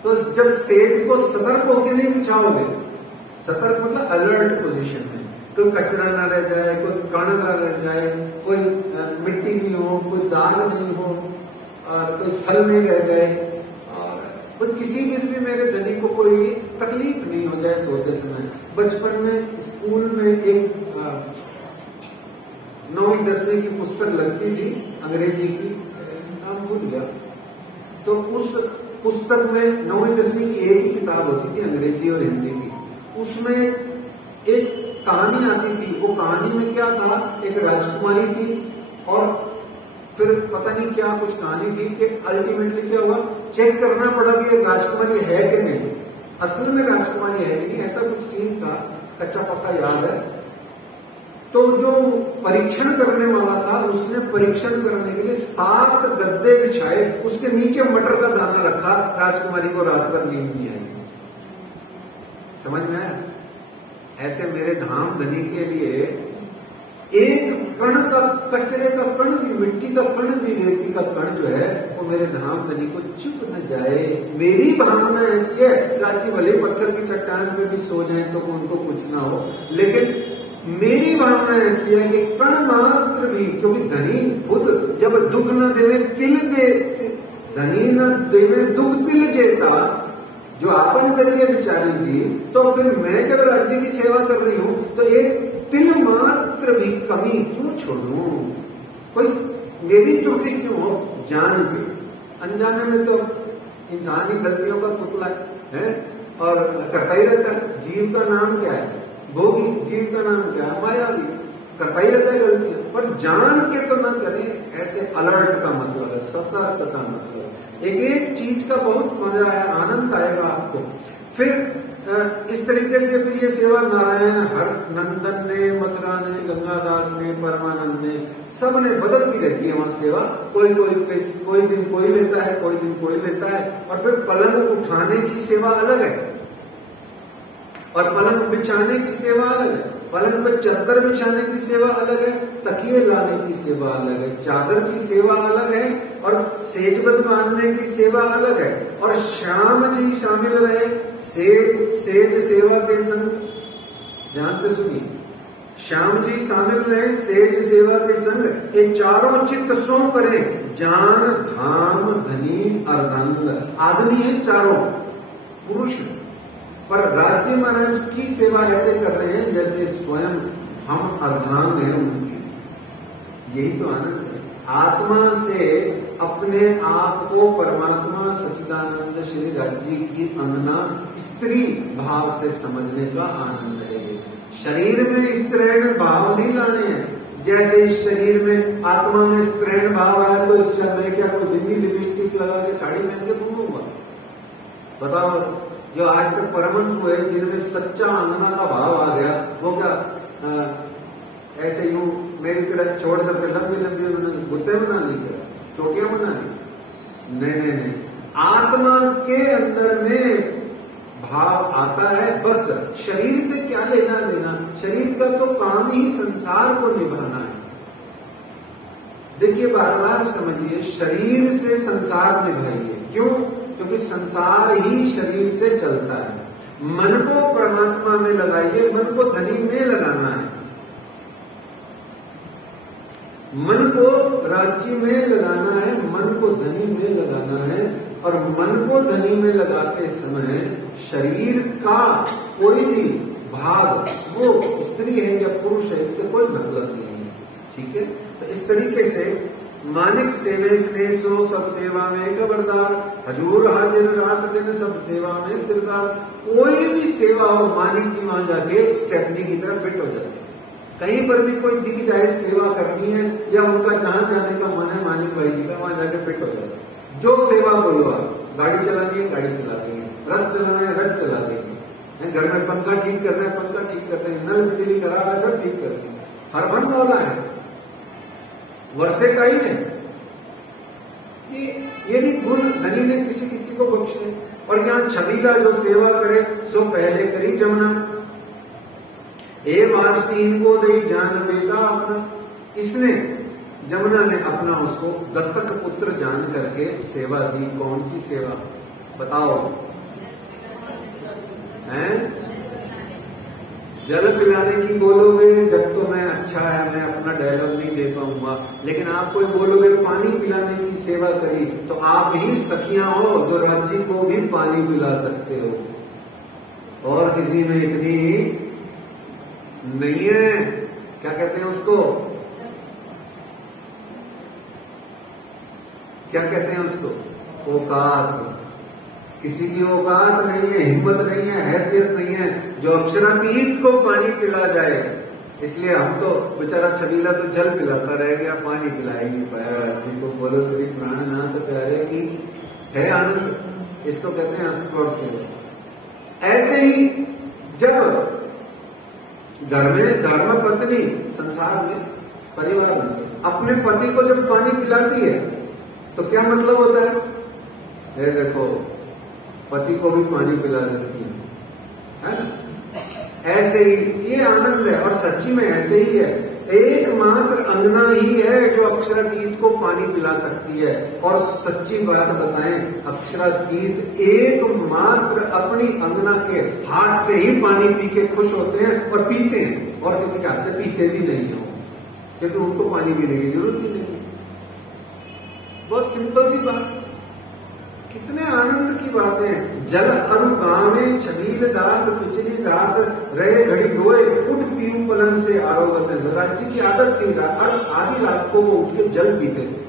तो जब सेज को सतर्क होकर नहीं बिछाओगे, सतर्क मतलब अलर्ट पोजीशन में, कोई कचरा ना रह जाए, कोई कण ना रह जाए, कोई मिट्टी नहीं हो, कोई दाग नहीं हो और कोई सल नहीं रह जाए और कोई किसी भी मेरे धनी को कोई तकलीफ नहीं हो जाए सोते समय। बचपन में स्कूल में एक 9वीं 10वीं की पुस्तक लगती थी अंग्रेजी की, नाम भूल गया। तो उस पुस्तक में 9वीं 10वीं की एक ही किताब होती थी अंग्रेजी और हिंदी की। उसमें एक कहानी आती थी। वो कहानी में क्या था, एक राजकुमारी थी और फिर पता नहीं क्या कुछ कहानी थी कि अल्टीमेटली क्या हुआ, चेक करना पड़ा कि ये राजकुमारी है कि नहीं, असल में राजकुमारी है कि नहीं, ऐसा कुछ सीन था, कच्चा पक्का याद है। तो जो परीक्षण करने वाला था उसने परीक्षण करने के लिए 7 गद्दे बिछाए, उसके नीचे मटर का दाना रखा, राजकुमारी को रात भर नींद नहीं आई। समझ में आया? ऐसे मेरे धाम धनी के लिए एक कण का, कचरे का कण भी, मिट्टी का कण भी, रेती का कण जो है वो मेरे धाम धनी को चुप न जाए। मेरी भावना ऐसी है, प्राची भले पत्थर की चट्टान पे भी सो जाए तो उनको कुछ ना हो, लेकिन मेरी भावना ऐसी है कि कण मात्र भी, क्योंकि धनी खुद जब दुख न देवे तिल दे, धनी न देवे दुख तिल जेता, जो आपन करिए बिचारी जी, तो फिर मैं जब राज्य की सेवा कर रही हूं तो एक तिल मात्र भी कमी क्यों छोड़ूं? कोई मेरी त्रुटि क्यों हो? जान के अनजाने में तो इंसान ही गलतियों का पुतला है और करता ही रहता है। जीव का नाम क्या है? भोगी। जीव का नाम क्या है? मायावी। करता ही रहता है गलतियां, पर जान के तो ना करें। ऐसे अलर्ट का मतलब है, सतर्क का मतलब है। एक एक चीज का बहुत मजा आया, आनंद आएगा आपको। फिर इस तरीके से फिर ये सेवा नारायण हर नंदन ने, मथुरा ने, गंगादास ने, परमानंद ने, सब ने बदलती रहती है वहां सेवा। कोई दिन कोई लेता है, कोई दिन कोई लेता है। और फिर पलंग उठाने की सेवा अलग है और पलंग बिछाने की सेवा अलग है। पलंग पर चादर बिछाने की सेवा अलग है, तकिए लाने की सेवा अलग है, चादर की सेवा अलग है और सेजबद बांधने की सेवा अलग है। और श्याम जी शामिल रहे सेज सेवा के संग। ध्यान से सुनिए, श्याम जी शामिल रहे सेज सेवा के संग। ये चारों चित्त सो करे, जान धाम धनी अर्धंग। आदमी है चारों, पुरुष, पर राजी महाराज की सेवा ऐसे कर रहे हैं जैसे स्वयं हम अर्धांग हैं उनकी। यही तो आनंद है। आत्मा से अपने आप को परमात्मा सच्चिदानंद श्री राज्य की अंगना स्त्री भाव से समझने का आनंद है। शरीर में स्त्रीण भाव नहीं लाने हैं। जैसे इस शरीर में आत्मा में स्त्रीण भाव आया तो इस समय क्या कोई बिंदी लिपस्टिक लगा के साड़ी पहन के घूमूंगा? बताओ, जो आज तक परमहंस हुए जिनमें सच्चा अंगना का भाव आ गया, वो क्या ऐसे यूं मेरी तरह छोड़ करके लंबी लंबी उन्होंने बुद्ध बना ली, चोटियां बना ली? नहीं। आत्मा के अंदर में भाव आता है, बस शरीर से क्या लेना देना। शरीर का तो काम ही संसार को निभाना है। देखिए, बार बार समझिए, शरीर से संसार निभाइए। क्यों? क्योंकि संसार ही शरीर से चलता है। मन को परमात्मा में लगाइए, मन को धनी में लगाना है, मन को राज्य में लगाना है, मन को धनी में लगाना है। और मन को धनी में लगाते समय शरीर का कोई भी भाग, वो स्त्री है या पुरुष है, इससे कोई मतलब नहीं है। ठीक है, तो इस तरीके से मानिक सेवे स्नेह सो सब सेवा में खबरदार, हजूर हाजिर रात दिन सब सेवा में सिरदार। कोई भी सेवा हो, मानिक जी वहां जाके स्टेपनी की तरह फिट हो जाते हैं। कहीं पर भी कोई दिख जाए सेवा करनी है या उनका जहां जाने का मन है मानिक भाई जी का, वहां जाके फिट हो जाते हैं। जो सेवा बोलो आप, गाड़ी चलानी है गाड़ी चला देंगे, रथ चलाना है रथ चला देंगे, घर में पंखा ठीक करना है पंखा ठीक करते हैं, नल बिजली करा है सब ठीक करते हैं। हर मन वाला है, वर्षेटाइल है। ये भी गुण धनी ने किसी किसी को बख्शे। और यहाँ छबीला जो सेवा करे सो पहले करी जमुना, ए मारसीन को दे जान बेटा अपना। इसने जमुना ने अपना उसको दत्तक पुत्र जान करके सेवा दी। कौन सी सेवा बताओ? हैं? जल पिलाने की बोलोगे जब तो मैं अच्छा है, मैं अपना डायलॉग नहीं दे पाऊंगा। लेकिन आप कोई बोलोगे पानी पिलाने की सेवा करी, तो आप ही सखियां हो जो राज्य को भी पानी पिला सकते हो। और किसी में इतनी नहीं है, क्या कहते हैं उसको, क्या कहते हैं उसको, औकात। किसी की औकात नहीं है, हिम्मत नहीं है, हैसियत नहीं है जो अक्षरातीत को पानी पिला जाए। इसलिए हम तो बेचारा छबीला तो जल पिलाता रह गया, पानी पिला ही नहीं पाया। आदमी को बोलो श्री प्राणनाथ प्यारे की है आनंद, इसको कहते हैं अस्पर्श से। ऐसे ही जब घर में धर्म पत्नी, संसार में, परिवार में अपने पति को जब पानी पिलाती है तो क्या मतलब होता है? ये देखो, पति को भी पानी पिला देती है ना? ऐसे ही ये आनंद है। और सच्ची में ऐसे ही है। एकमात्र अंगना ही है जो अक्षरातीत को पानी पिला सकती है। और सच्ची बात बताएं, अक्षरातीत एकमात्र अपनी अंगना के हाथ से ही पानी पी के खुश होते हैं और पीते हैं, और किसी के हाथ से पीते भी नहीं हो, क्योंकि उनको पानी पीने की जरूरत ही नहीं है। बहुत सिंपल सी बात। कितने आनंद की बातें। जल अरु गावे छबील दास पिछली रात रहे घड़ी धोए उठ पीऊ पलंग से आरोगत। राज्य की आदत थी, आधी रात को वो उठ के जल पीते थे,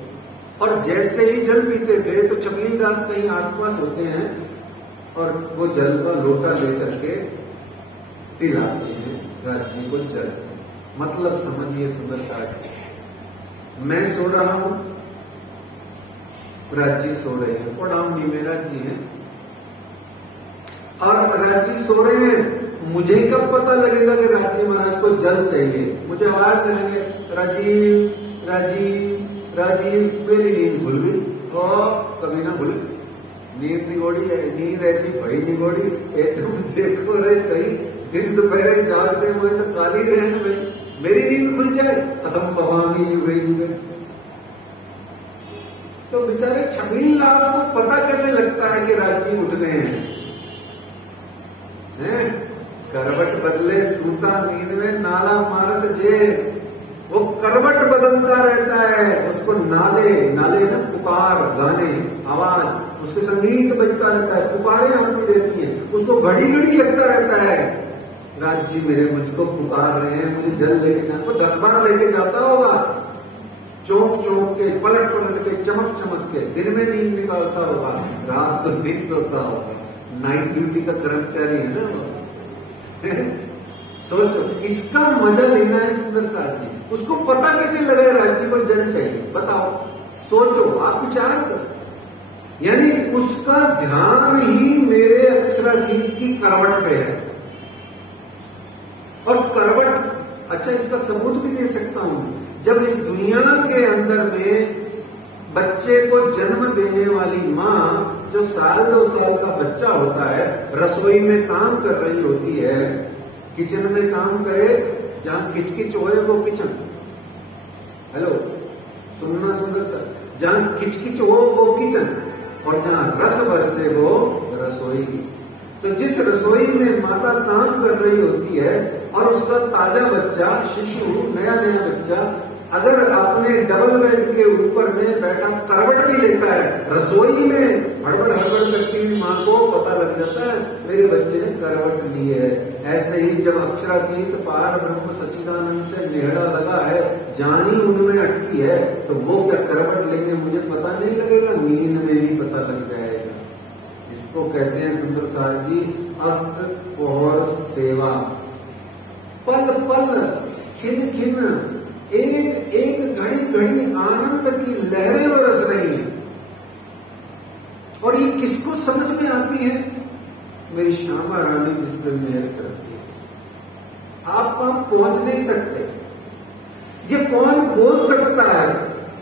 और जैसे ही जल पीते थे तो छबील दास कहीं आसपास होते हैं और वो जल का लोटा लेकर के पिलाते हैं राज्य को जल। मतलब समझिए सुंदर साथ, मैं सो रहा हूं, राज्य सो रहे हैं, पौड़ाउनी में राज्य है, और राज्य सो रहे हैं। मुझे कब पता लगेगा कि राज्य महाराज को जल चाहिए? मुझे आवाज करेंगे, राजीव राजीव राजीव, मेरी नींद भूल गई, और कभी ना भूल, नींद निगोड़ी है, नींद ऐसी भई निगोड़ी, तुम देखो रे सही, दिन दोपहर जागते हुए तो काली रहन में मेरी नींद खुल जाए, असंभवामी युगे युगे। तो बेचारे छबील दास को पता कैसे लगता है कि राज्य उठने हैं? करवट बदले सूता नींद में नाला मारत जे, वो करवट बदलता रहता है, उसको नाले नाले ना पुकार, गाने, आवाज, उसके संगीत बजता रहता है, पुकारें आती रहती हैं, उसको घड़ी घड़ी लगता रहता है राज्य मेरे मुझको पुकार रहे हैं, मुझे जल लेके जाना। वो 10 बार लेके जाता होगा, चौंक चौंक के, पलट पलट के, चमक चमक के, दिन में नींद निकालता होगा, रात को नहीं सोता होगा। नाइट ड्यूटी का कर्मचारी है ना। सोचो, इसका मजा लेना है सुंदर साथ जी। उसको पता कैसे लगे राज्य को जल चाहिए? बताओ, सोचो, आप विचार करो। यानी उसका ध्यान ही मेरे अक्षरातीत की करवट पे है। और करवट, अच्छा इसका सबूत भी दे सकता हूं। जब इस दुनिया के अंदर में बच्चे को जन्म देने वाली माँ, जो 1-2 साल का बच्चा होता है, रसोई में काम कर रही होती है, किचन में काम करे, जहां किचकिच होए वो किचन, हेलो सुनना सुंदर सर, जहां किचकिच हो वो किचन, और जहां रस बरसे वो रसोई। तो जिस रसोई में माता काम कर रही होती है और उसका ताजा बच्चा, शिशु, नया नया बच्चा अगर अपने डबल बेड के ऊपर में बैठा करवट भी लेता है, रसोई में हड़बड़ हड़बड़ करती हुई माँ को पता लग जाता है मेरे बच्चे ने करवट ली है। ऐसे ही जब अक्षरातीत पार ब्रह्म सच्चिदानंद से नेहड़ा लगा है, जानी उनमें अटकी है, तो वो क्या करवट लेंगे मुझे पता नहीं लगेगा, नींद में भी पता लग जाएगा। इसको कहते हैं सुंदर साथ जी अष्ट और सेवा। पल पल, खिन खिन, एक एक घड़ी घड़ी आनंद की लहरें बरस रही हैं। और ये किसको समझ में आती है? मेरी श्यामा रानी जिस पर मेहर करती है। आप वहां पहुंच नहीं सकते। ये कौन बोल सकता है?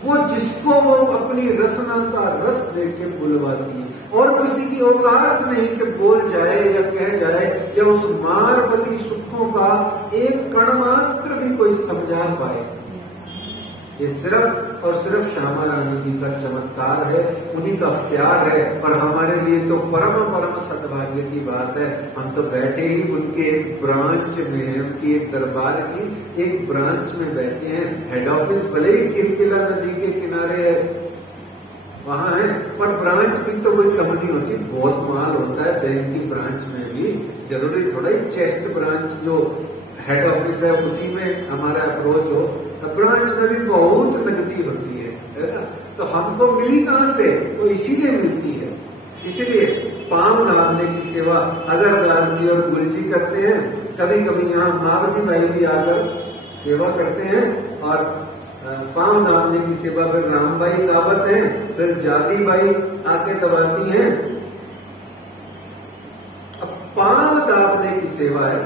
वो जिसको वो अपनी रसना का रस देके बुलवाती है, और किसी की औकात नहीं कि बोल जाए या कह जाए या उस मारपति सुखों का एक कण मात्र भी कोई समझा पाए। ये सिर्फ और सिर्फ श्यामा रानी जी का चमत्कार है, उन्हीं का प्यार है। और हमारे लिए तो परम परम सद्भाग्य की बात है, हम तो बैठे ही उनके एक ब्रांच में, उनकी एक दरबार की एक ब्रांच में बैठे हैं। हेड ऑफिस भले ही किलकिला नदी के किनारे है, वहां है, पर ब्रांच की तो कोई कम नहीं होती, बहुत माल होता है बैंक की ब्रांच में भी। जरूरी थोड़ा ही चेस्ट ब्रांच जो हेड ऑफिस है उसी में हमारा अप्रोच हो, तो ब्रांच में भी बहुत नकदी होती है ना। तो हमको मिली कहां से? वो इसीलिए मिलती है। इसीलिए पांव नामने की सेवा अगरदास जी और गुल जी करते हैं, कभी कभी यहाँ मावजी भाई भी आकर सेवा करते हैं, और पांव नामने की सेवा फिर राम भाई दावत है, फिर जादी भाई आके दबाती हैं। अब पांव दाबने की सेवा है,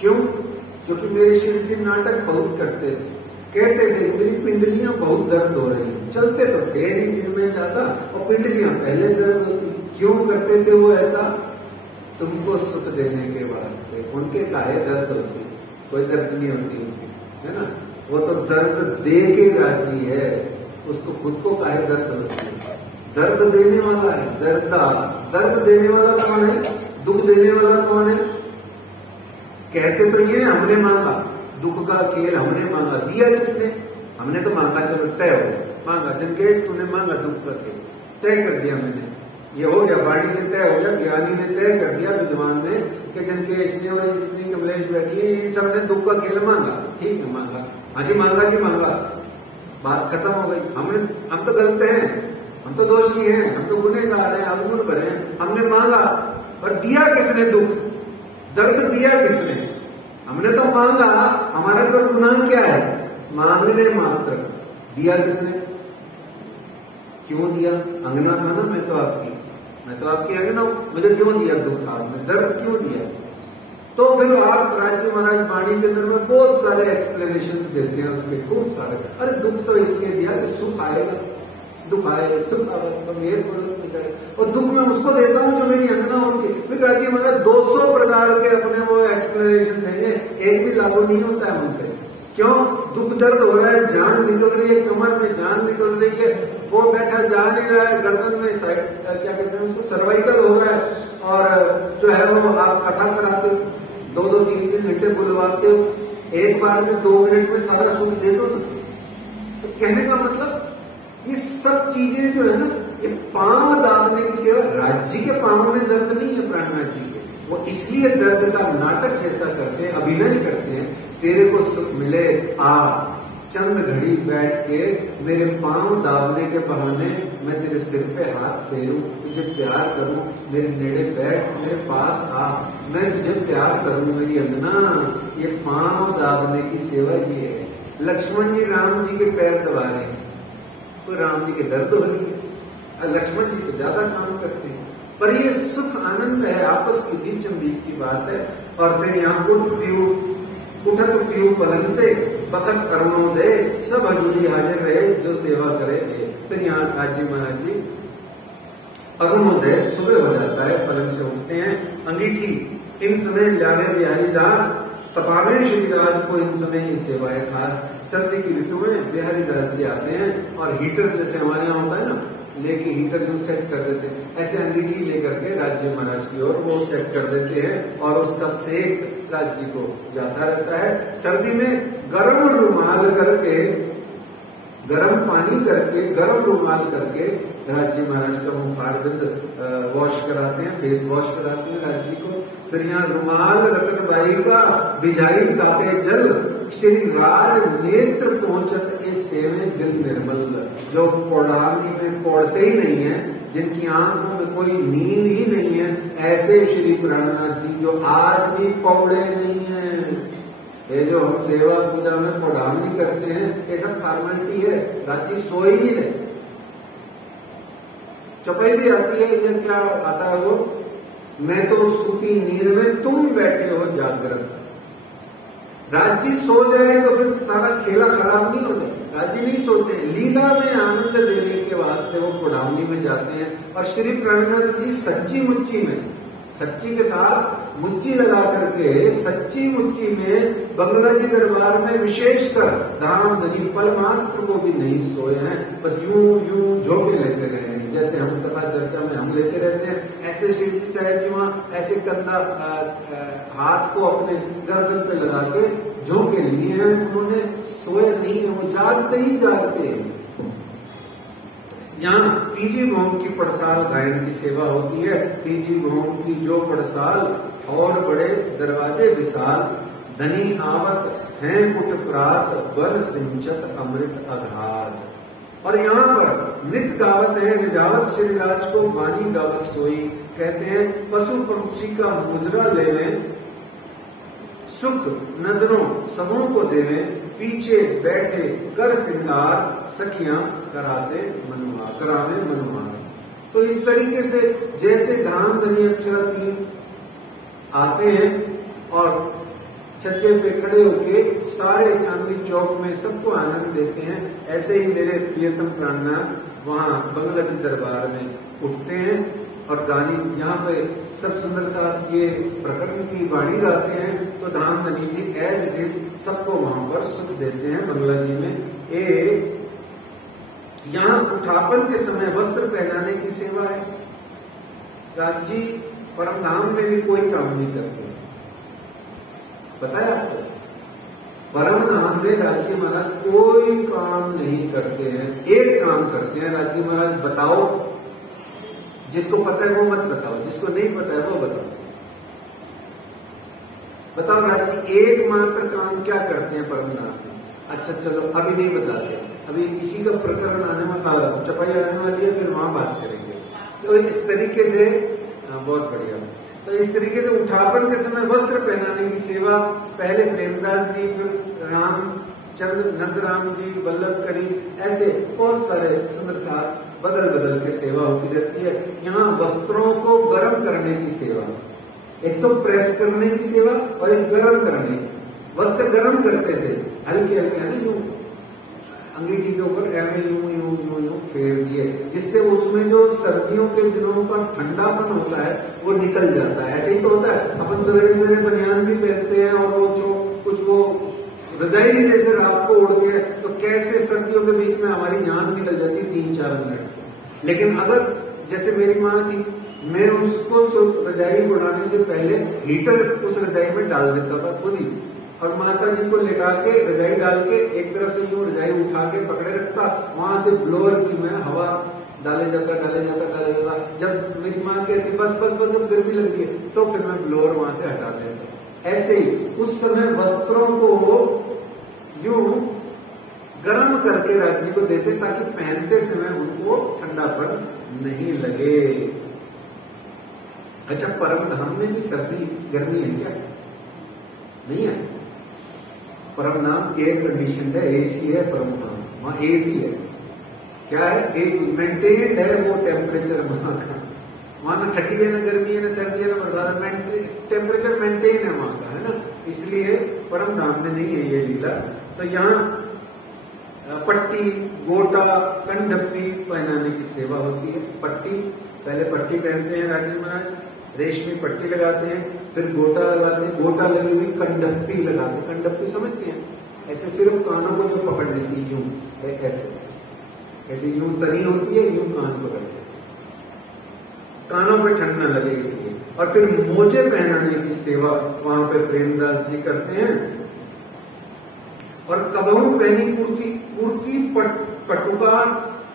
क्यों? क्योंकि मेरे शिव जी नाटक बहुत करते थे, कहते थे मेरी पिंडलियां बहुत दर्द हो रही हैं, चलते तो थे नहीं दिन में ज्यादा, और पिंडलियां पहले दर्द होती। क्यों करते थे वो ऐसा? तुमको सुख देने के वास्ते। उनके काहे दर्द होती? कोई दर्द नहीं होती उनकी, है ना। वो तो दर्द दे के राजी है, उसको खुद को काहे दर्द होती है? दर्द देने वाला है, दर्द देने वाला कौन है? दुख देने वाला कौन है? कहते तो ये हमने मांगा, दुख का खेल हमने मांगा, दिया किसने? हमने तो मांगा, चलो तय हो मांगा, जिनके तूने मांगा दुख का खेल तय कर दिया मैंने, ये हो गया, वाणी से तय हो गया, ज्ञानी ने तय कर दिया, विद्वान ने, कि जिनके इसलिए और जितनी कमलेश बैठी है इन सब ने दुख का खेल मांगा, ठीक है मांगा, हाँ जी मांगा जी मांगा, बात खत्म हो गई। हम तो गलत हैं, हम तो दोषी हैं, हम तो गुनहगार हैं, हम गुण भरे हैं, हमने मांगा, पर दिया किसने दुख, दर्द दिया किसने? हमने तो मांगा, हमारे पर गुनाह क्या है? मांगने मात्र। दिया किसने? क्यों दिया? अंगना था ना मैं तो आपकी अंगना, मुझे क्यों दिया दुख आपने, दर्द क्यों दिया? तो फिर आप राजी महाराज वाणी के अंदर में बहुत सारे एक्सप्लेनेशन देते हैं उसके, खूब सारे। अरे दुख तो इसलिए दिया कि सुख आएगा, दुख आए सुख आए तो मेरे को, और दुख मैं उसको देता हूं जो मेरी अंगना होती है। फिर राजी महाराज 200 प्रकार के अपने वो एक्सप्लेनेशन देंगे, एक भी लागू नहीं होता है उनके। क्यों? दुख दर्द हो रहा है, जान निकल रही है, कमर में जान निकल रही है, वो बैठा जा नहीं रहा है, गर्दन में साइड क्या कहते हैं उसको, सर्वाइकल हो रहा है, और जो है वो आप कथा कराते हो, 2-2, 3-3 घंटे बुलवाते हो, एक बार में 2 मिनट में सारा सुख दे दो ना। तो कहने का मतलब ये सब चीजें जो है ना, ये पांव दाबने की सेवा। राज्य के पांव में दर्द नहीं है प्राणनाथ जी के, वो इसलिए दर्द का नाटक जैसा करते हैं, अभिनय करते हैं। तेरे को सुख मिले, आ चंद घड़ी बैठ के मेरे पांव दाबने के बहाने मैं तेरे सिर पे हाथ फेरूं, तुझे प्यार करूं, मेरे नेड़े बैठ, मेरे पास आ, मैं तुझे प्यार करूं मेरी अंगना। ये पांव दाबने की सेवा ये है। लक्ष्मण जी राम जी के पैर दबा रहे हैं तो राम जी के दर्द हो रही है, लक्ष्मण जी तो ज्यादा काम करते हैं, पर ये सुख आनंद है, आपस की बीचम बीच की बात है। और फिर यहाँ उठत पीऊ पलंग से, बखत करुणों दे, सब हजूरी हाजिर रहे, जो सेवा करे दे। फिर यहाँ काजी महाराज जी अरुणोदय, सुबह हो जाता है, पलंग से उठते हैं, अंगीठी इन समय लावे बिहारी दास, तपावे श्रीराज को इन समय की सेवा है खास। सर्दी की ऋतु में बिहारी दास जी आते हैं और हीटर जैसे हमारे यहाँ होता है ना, लेके हीटर जो सेट कर देते हैं, ऐसे अंगीठी लेकर के राज्य महाराज की ओर वो सेट कर देते हैं और उसका सेक राज्य को जाता रहता है। सर्दी में गर्म रुमाल करके, गर्म पानी करके, गर्म रुमाल करके राज्य महाराज का मुखारबिंद वॉश कराते हैं, फेस वॉश कराते हैं राज्य को। फिर यहाँ रुमाल रतनबाई का बिजाई ताते जल, श्री राज नेत्र पहुंचत इस सेवे दिल निर्मल। जो पौड़ानी में पौड़ते ही नहीं है, जिनकी आंखों में कोई नींद ही नहीं है, ऐसे श्री प्राणनाथ जी जो आज भी पौड़े नहीं है। ये जो हम सेवा पूजा में पौड़ानी करते हैं, ये सब फॉर्मेलिटी है, राज्य सो ही नहीं रहे। चपाई भी आती है, ये क्या आता है वो, मैं तो सूती नींद में, तुम बैठे हो जागृत। राज्य सो जाए तो फिर सारा खेला खराब नहीं होता। राज्य नहीं सोते, लीला में आनंद लेने के वास्ते वो पुड़ावनी में जाते हैं। और श्री प्राणनाथ जी सच्ची मुच्ची में, सच्ची के साथ मुच्ची लगा करके सच्ची मुच्ची में बंगला जी दरबार में विशेषकर धाम धनी पल मात्र को भी नहीं सोए हैं, बस यूं यूं झोंके लेते रहे हैं। जैसे हम कथा चर्चा में हम लेते रहते हैं, ऐसे शिव जी साहब जी वहां ऐसे कंधा हाथ को अपने गर्दन पे लगा के झोंके लिए हैं, उन्होंने सोए नहीं है, वो जागते ही जागते हैं। यहाँ तीजी भौम की पड़साल गायन की सेवा होती है। तीजी भौम की जो पड़साल और बड़े दरवाजे विशाल, धनी आवत हैं कुट प्रात, वन सिंचत अमृत अघात। और यहाँ पर नित गावत है रिजावत, श्रीराज को वाणी गावत सोई। कहते हैं पशु पक्षी का मुजरा लेवें, सुख नजरों सबों को देवें, पीछे बैठे कर सिंगार, सखियां करावे मनुहार। तो इस तरीके से जैसे धाम धनी अक्षराती आते हैं और छज्जे पे खड़े होके सारे चांदनी चौक में सबको आनंद देते हैं, ऐसे ही मेरे प्रियतम प्राणनाथ वहां बंगला जी दरबार में उठते हैं और गानी यहाँ पे सब सुंदर सा ये प्रकृति की वाणी गाते हैं। तो धाम धनी जी एज इट इज सबको वहां पर सुख देते हैं बंगला जी में। यहाँ उठापन के समय वस्त्र पहनाने की सेवा है। राज्य परम धाम में भी कोई काम नहीं करते, पता है आपको? परम धाम में राज्य महाराज कोई काम नहीं करते हैं। एक काम करते हैं राज्य महाराज, बताओ जिसको पता है वो मत बताओ, जिसको नहीं पता है वो बताओ। बताओ राज जी, एकमात्र काम क्या करते हैं परमनाथ में? अच्छा चलो अभी नहीं बताते, अभी इसी का प्रकरण आने वाला, चपाई आने वाली है, फिर वहां बात करेंगे। तो इस तरीके से बहुत बढ़िया। तो इस तरीके से उठापन के समय वस्त्र पहनाने की सेवा पहले प्रेमदास जी, फिर रामचंद्र, नंदराम जी, वल्लभ करी, ऐसे बहुत सारे सुंदर साथ बदल बदल के सेवा होती रहती है। यहाँ वस्त्रों को गर्म करने की सेवा, एक तो प्रेस करने की सेवा और एक गर्म करने की। वस्त्र गर्म करते थे हल्के हल्के, है ना, यूं अंगीठी के ऊपर ऐसे यूं यूं यूं यूं फेर दिए, जिससे उसमें जो सर्दियों के दिनों का ठंडापन होता है वो निकल जाता है। ऐसे ही तो होता है, अपन सवेरे सवेरे बनियान भी पहनते हैं और वो जो कुछ वो रजाई भी जैसे रात को उड़ती है, तो कैसे सर्दियों के बीच में हमारी जान निकल जाती है 3-4 मिनट। लेकिन अगर जैसे मेरी माँ थी, मैं उसको रजाई उड़ाने से पहले हीटर उस रजाई में डाल देता था खुद ही, और माता जी को लेटा के रजाई डाल के एक तरफ से यूं रजाई उठा के पकड़े रखता, वहां से ब्लोअर की मैं हवा डाले जाता। जब मेरी माँ कहती बस बस बस गर्मी लग रही है, तो फिर मैं ब्लोअर वहां से हटा देता। ऐसे ही उस समय वस्त्रों को यूं गर्म करके राज्य को देते ताकि पहनते समय उनको ठंडापन नहीं लगे। अच्छा, परम धाम में भी सर्दी गर्मी है क्या? नहीं है। परम धाम एयर कंडीशन है, एसी है परम धाम, वहां एसी है। क्या है? एसी मेंटेन्ड है वो टेम्परेचर वहां का। वहां ना ठंडी है, ना गर्मी है, ना सर्दी है, ना बरसात, टेम्परेचर मेंटेन है वहां का, है ना। इसलिए परम धाम में नहीं है ये लीला। तो यहाँ पट्टी, गोटा, कंडप्पी पहनाने की सेवा होती है। पट्टी, पहले पट्टी पहनते हैं राज्य महाराज, रेशमी पट्टी लगाते हैं, फिर गोटा लगाते हैं, गोटा लगी हुई कंडप्पी लगाते हैं। कंडप्पी समझते हैं? ऐसे सिर्फ कानों को जो पकड़ लेती है, यूं ऐसे ऐसे यूं तनी होती है, यूं कान पकड़ते हैं, कानों पे ठंड न लगे इसलिए। और फिर मोजे पहनाने की सेवा वहां पे प्रेमदास जी करते हैं। और कबहू पहनी कुर्ती पटुका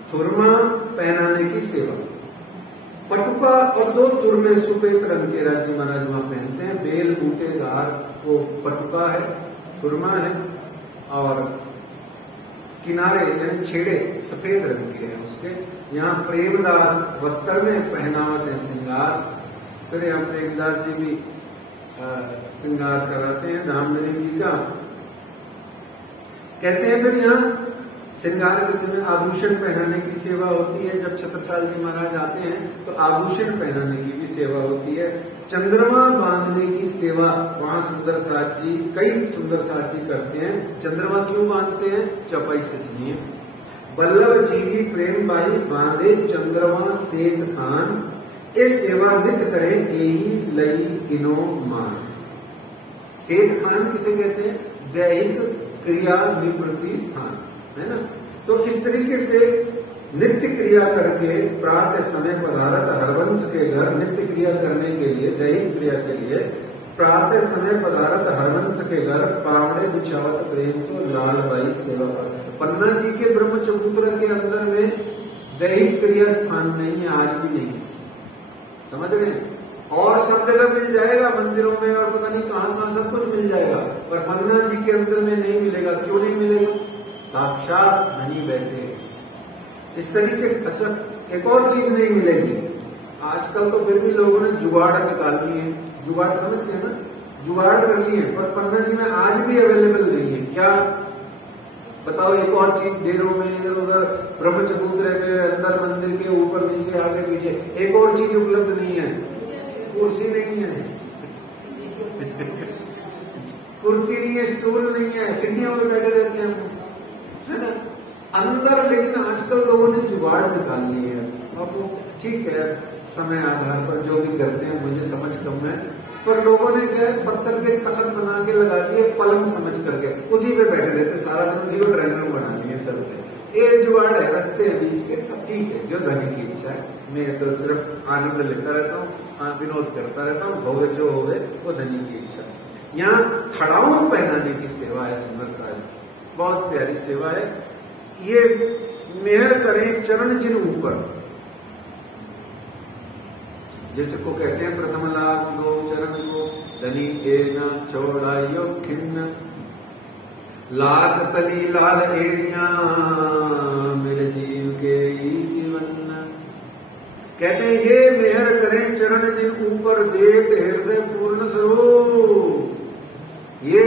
थुरमा पहनाने की सेवा। पटुका और 2 तुरमे सफेद रंग के राज्य महाराज वहां पहनते हैं। बेल बूटेदार वो पटुका है, थुरमा है, और किनारे यानी छेड़े सफेद रंग के हैं उसके। यहाँ प्रेमदास वस्त्र में पहनावत है श्रृंगार। फिर यहाँ प्रेमदास जी भी श्रृंगार कराते हैं धामधनी जी का। कहते हैं फिर यहाँ श्रृंगार के समय आभूषण पहनाने की सेवा होती है। जब छत्रसाल जी महाराज आते हैं तो आभूषण पहनाने की भी सेवा होती है। चंद्रमा बांधने की सेवा वहां सुंदर साथ जी, कई सुंदर साथ जी करते हैं। चंद्रमा क्यों बांधते हैं? चौपाई से सुनिए। बल्लभ जीवी प्रेम बाई बांधे चंद्रमा सेत खान, ये सेवा नित करें यही लई इनो मान। सेत खान किसे कहते हैं? दैहिक क्रिया निवृत्ति स्थान, है ना। तो इस तरीके से नित्य क्रिया करके प्रातः समय पधारत हरवंश के घर, नित्य क्रिया करने के लिए, दैहिक क्रिया के लिए प्रातः समय पधारत हरवंश के घर, पावड़े बिछावत प्रेम सो लाल बाई सेवा पर। पन्ना जी के ब्रह्म चबूतरा के अंदर में दैहिक क्रिया स्थान नहीं है, आज भी नहीं, समझ रहे हैं। और सब जगह मिल जाएगा, मंदिरों में और पता नहीं कहां कहां सब कुछ मिल जाएगा, पर पन्ना जी के अंदर में नहीं मिलेगा। क्यों नहीं मिलेगा? साक्षात धनी बैठे इस तरीके से। अच्छा, एक और चीज नहीं मिलेगी आजकल, तो फिर भी लोगों ने जुगाड़ निकाल ली है। जुगाड़ समझते हैं ना, जुगाड़ कर लिए, पर पन्ना जी में आज भी अवेलेबल नहीं है। क्या बताओ? एक और चीज देरों में इधर उधर ब्रह्म चबूतरे में, अंदर मंदिर के ऊपर नीचे आगे पीछे एक और चीज उपलब्ध नहीं है। कुर्सी नहीं है कुर्सी नहीं है, स्टूल नहीं है, सीढ़ियों में बैठे रहते हैं, है ना अंदर। लेकिन आजकल लोगों ने जुगाड़ निकाल ली है। अब वो ठीक है, समय आधार पर जो भी करते हैं, मुझे समझ कम है, पर लोगों ने क्या पत्थर के तखत बना के लगा दिए, पलंग समझ करके उसी पे बैठे रहते सारा दिन, उसी को ड्राइंग रूम बना लिए सब पे। ये जुगाड़ है, रस्ते हैं बीच के। अब ठीक है, जो धनी की इच्छा है, मैं तो सिर्फ आनंद लेता रहता हूँ, विनोद करता रहता हूँ, होवे जो होवे वो धनी की इच्छा। यहाँ खड़ाऊ पहनाने की सेवा है सुंदर साहब, बहुत प्यारी सेवा है। ये मेहर करें चरण जिन ऊपर, जिसको कहते हैं प्रथम लाख दो चरण को धनी एना छोड़ाइयो खिन्न, लाख तली लाल एड़िया मेरे जीव के ही जीवन। कहते हैं ये मेहर करें चरण जिन ऊपर देत हृदय पूर्ण स्वरूप, ये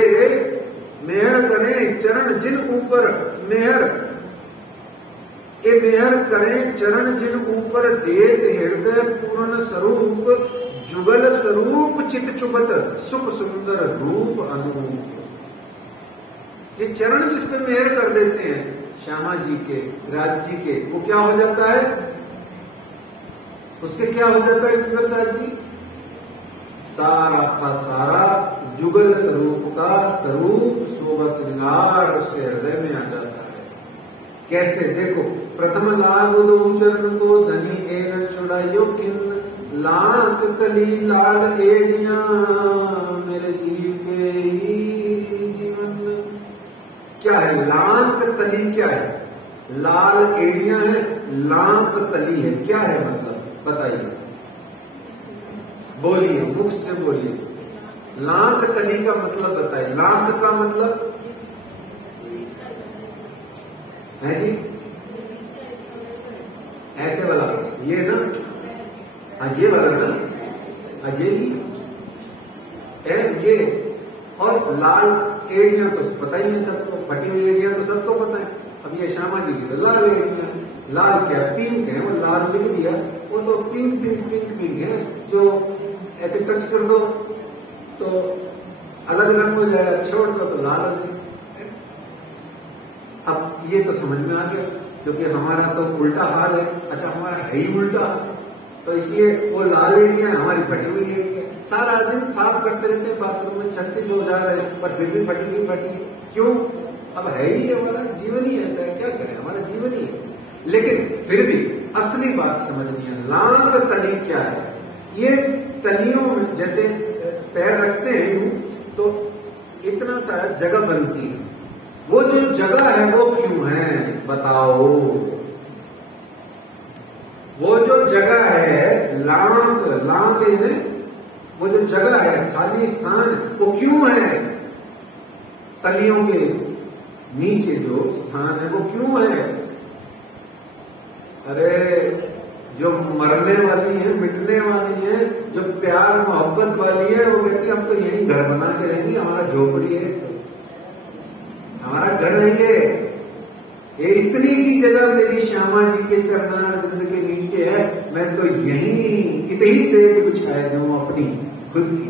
मेहर करें चरण जिन ऊपर मेहर, ये मेहर करें चरण जिन ऊपर देत हृदय पूर्ण स्वरूप, जुगल स्वरूप चित चुबत सुख सुंदर रूप अनूप। ये चरण जिस पे मेहर कर देते हैं श्यामा जी के, राज जी के, वो क्या हो जाता है, उसके क्या हो जाता है सुंदर साथ जी, सारा का सारा जुगल स्वरूप का स्वरूप शोभा श्रृंगार उसके हृदय में आ जाता है। कैसे देखो, प्रथम लाभ दो चरण को धनी एन छुड़ाइयो किन, लाख तली लाल एड़िया मेरे जीव के ही जीवन। क्या है लाख तली, क्या है लाल एड़ियां है, लाख तली है, क्या है मतलब बताइए, बोलिए मुख से बोलिए, लाख तली का मतलब बताइए, लाख का मतलब है जी ऐसे वाला, ये ना ये वाला ना, ये और लाल एड़ियां तो पता ही है सबको, फटी हुई एड़ियां तो सबको पता है। अब ये श्यामा जी की तो लाल एड़ियां, लाल क्या पिंक है, वो लाल लिख दिया, वो तो पिंक पिंक पिंक पिंक है, जो ऐसे टच कर दो तो अलग रंग हो जाएगा, छोड़ दो तो लाल हो जाए। अब ये तो समझ में आ गया, क्योंकि हमारा तो उल्टा हाल है। अच्छा हमारा है ही उल्टा, तो इसलिए वो लाल एड़ियां हमारी फटी हुई एड़ियां, सारा दिन साफ करते रहते हैं बाथरूम में, 36 हो जा रहे हैं पर फिर भी फटी हुई फटी, क्यों, अब है ही हमारा जीवन ही ऐसा है, क्या करें हमारा जीवन ही है। लेकिन फिर भी असली बात समझनी है, लाख तली क्या है। ये तलियों में जैसे पैर रखते हैं यूं, तो इतना सारा जगह बनती है, वो जो जगह है वो क्यों है बताओ, वो जो जगह है लाख लाख इन्हें, वो जो जगह है खाली स्थान वो क्यों है, तलियों के नीचे जो स्थान है वो क्यों है। अरे जो मरने वाली है, मिटने वाली है, जो प्यार मोहब्बत वाली है, वो कहती है हम तो यही घर बना के रहेंगे, हमारा झोपड़ी है, हमारा घर है ये इतनी सी जगह मेरी श्यामा जी के चरणारविंद के नीचे है, मैं तो यही इतनी सेज बिछाए दूं अपनी खुद की,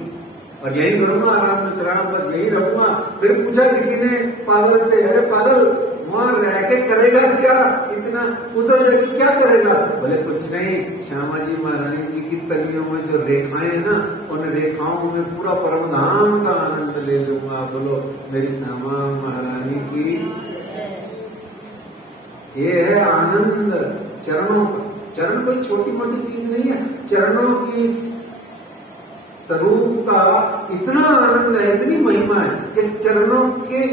और यही करूंगा आराम से शराब, बस यही रखूंगा। फिर पूछा किसी ने पागल से, अरे पागल वहां रह के करेगा क्या, इतना उधर जाके क्या करेगा, बोले कुछ नहीं, श्यामा जी महारानी जी की तलियों में जो रेखाएं ना, उन रेखाओं में पूरा परमधाम का आनंद ले लूंगा। बोलो मेरी श्यामा महारानी की, ये है आनंद चरणों का। चरण कोई छोटी मोटी चीज नहीं है, चरणों की स्वरूप का इतना आनंद है, इतनी महिमा है कि चरणों के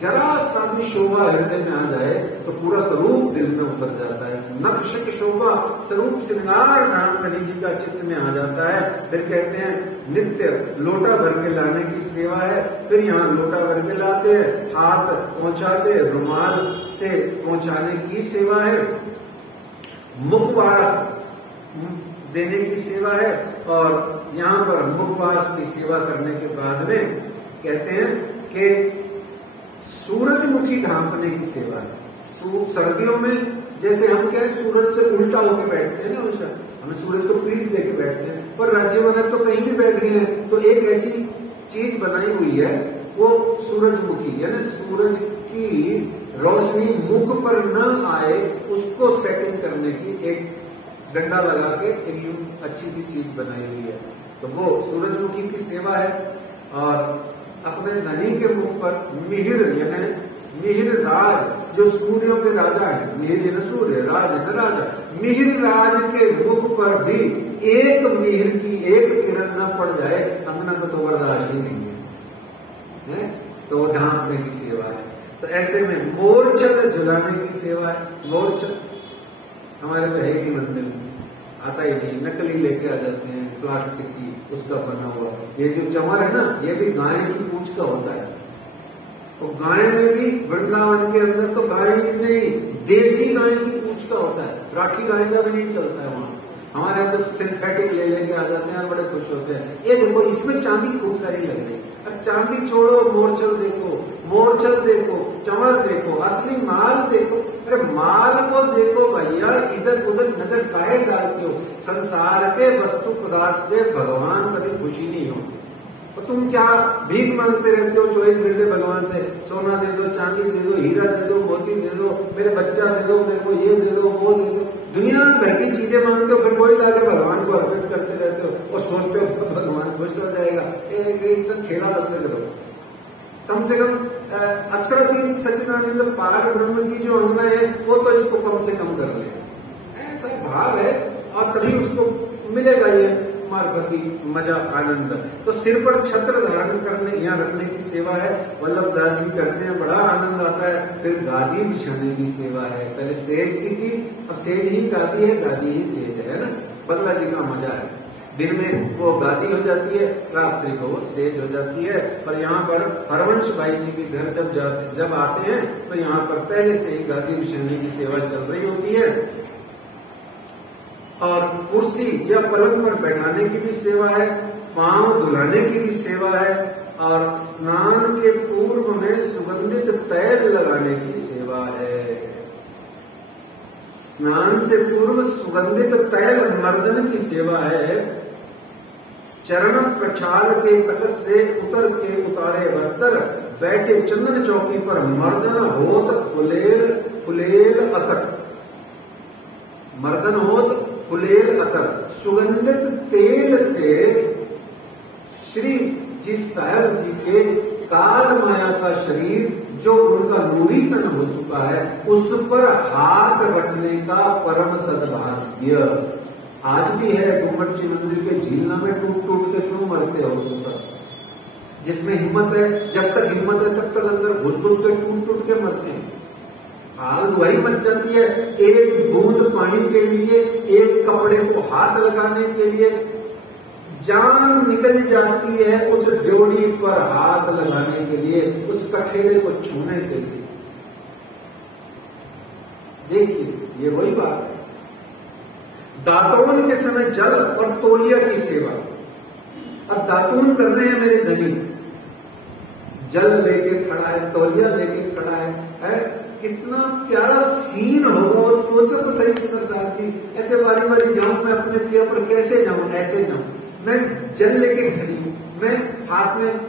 जरा सा भी शोभा हृदय में आ जाए तो पूरा स्वरूप दिल में उतर जाता है। नक्श की शोभा स्वरूप श्रृंगार नाम धनी जी का चित्त में आ जाता है। फिर कहते हैं नित्य लोटा भर के लाने की सेवा है, फिर यहाँ लोटा भर के लाते हैं, हाथ पहुंचाते, रुमाल से पहुंचाने की सेवा है, मुखवास देने की सेवा है, और यहाँ पर मुखवास की सेवा करने के बाद में कहते हैं कि सूरजमुखी ढांपने की सेवा है। सर्दियों में जैसे हम क्या सूरज से उल्टा होकर बैठते हैं ना, हमेशा हमें सूरज को पीठ देके बैठते हैं, पर राज्य वाले तो कहीं भी बैठ गए हैं, तो एक ऐसी चीज बनाई हुई है वो सूरजमुखी, यानी सूरज की रोशनी मुख पर न आए उसको सेटिंग करने की एक डंडा लगा के एक अच्छी सी चीज बनाई हुई है, तो वो सूरजमुखी की सेवा है। और अपने धनी के मुख पर मिहिर, यानी मिहिर राज, जो सूर्यों के राजा है, मिहिर यानी सूर्य, राज है ना राजा, मिहिर राज के मुख पर भी एक मिहिर की एक किरण न पड़ जाए, अंगना को तो बर्दाश्त ही नहीं है, तो वो ढांपने की सेवा है। तो ऐसे में मोरचल झुलाने की सेवा है। मोरचल हमारे तो है कि मंदिर में आता ही नहीं, नकली लेके आ जाते हैं प्लास्टिक की, उसका बना हुआ। ये जो चंवर है ना, ये भी गाय की पूंछ का होता है। तो गाय में भी वृंदावन के अंदर तो गाय नहीं, देसी गाय की पूंछ का होता है, राठी गाय का भी नहीं चलता है वहां। हमारे यहाँ तो सिंथेटिक ले लेके आ जाते हैं और बड़े खुश होते हैं। ये देखो, इसमें चांदी खूब सारी लग रही है। और चांदी छोड़ो, मोरचल देखो, मोरचल देखो, चंवर देखो, असली माल देखो। अरे माल को देखो भैया, इधर उधर नजर काहे डालते हो? संसार के वस्तु पदार्थ से भगवान कभी खुशी नहीं होती। तो तुम क्या भीख मांगते रहते हो 24 घंटे भगवान से? सोना दे दो, चांदी दे दो, हीरा दे दो, मोती दे दो, मेरे बच्चा दे दो, मेरे को ये दे दो, वो दे दो। दुनिया भर की चीजें मांगते हो, फिर वही लाके भगवान को अर्पित करते रहते हो और सोचते हो तो भगवान खुश हो जाएगा। एक सब खेला बंद करो। कम से कम अक्षराधीन सच्चिदानंद पार ब्रह्म की जो अंगना है, वो तो इसको कम से कम कर ले। ऐसा भाव है और तभी उसको मिलेगा ये मार्गवती मजा, आनंद। तो सिर पर छत्र धारण करने, यहाँ रखने की सेवा है, वल्लभ दास जी करते हैं, बड़ा आनंद आता है। फिर गादी बिछाने की सेवा है। पहले सेज की थी, अब सेज ही गादी है, गादी ही सेज है ना। बल्ला जी का मजा है। दिन में वो गादी हो जाती है, रात्रि को वो सेज हो जाती है। पर यहाँ पर हरवंश भाई जी के घर जब आते हैं तो यहाँ पर पहले से ही गादी बिछाने की सेवा चल रही होती है। और कुर्सी या पलंग पर बैठाने की भी सेवा है, पांव धुलाने की भी सेवा है, और स्नान के पूर्व में सुगंधित तैल लगाने की सेवा है। स्नान से पूर्व सुगंधित तैल मर्दन की सेवा है। चरण प्रक्षाल के तकत से उतर के उतारे वस्त्र, बैठे चंदन चौकी पर मर्दन होत फुलेल अतर, मर्दन होत फुलेल अतर। सुगंधित तेल से श्री जी साहब जी के काल माया का शरीर, जो उनका नूरी तन हो चुका है, उस पर हाथ रखने का परम सद्भाग्य आज भी है। गुम्बद जी मंदिर के झीलना में टूट टूट के क्यों मरते हो तुम सब? जिसमें हिम्मत है, जब तक हिम्मत है तब तक अंदर घुस घुस के टूट टूट के मरते हैं। हाल दुहाई मच जाती है, एक बूंद पानी के लिए, एक कपड़े को हाथ लगाने के लिए जान निकल जाती है, उस ड्योढ़ी पर हाथ लगाने के लिए, उस कठेरे को छूने के लिए। देखिए, ये वही बात है। दातून के समय जल और तौलिया की सेवा। अब दातून कर रहे हैं मेरे धनी, जल लेके खड़ा है, तौलिया लेके खड़ा है? कितना प्यारा सीन होगा, और सोचो तो सही सुंदर साहब जी, ऐसे बारी बारी जाऊं मैं अपने पिया पर, कैसे जाऊं? ऐसे जाऊं मैं, जल लेके खड़ी हूं मैं, हाथ में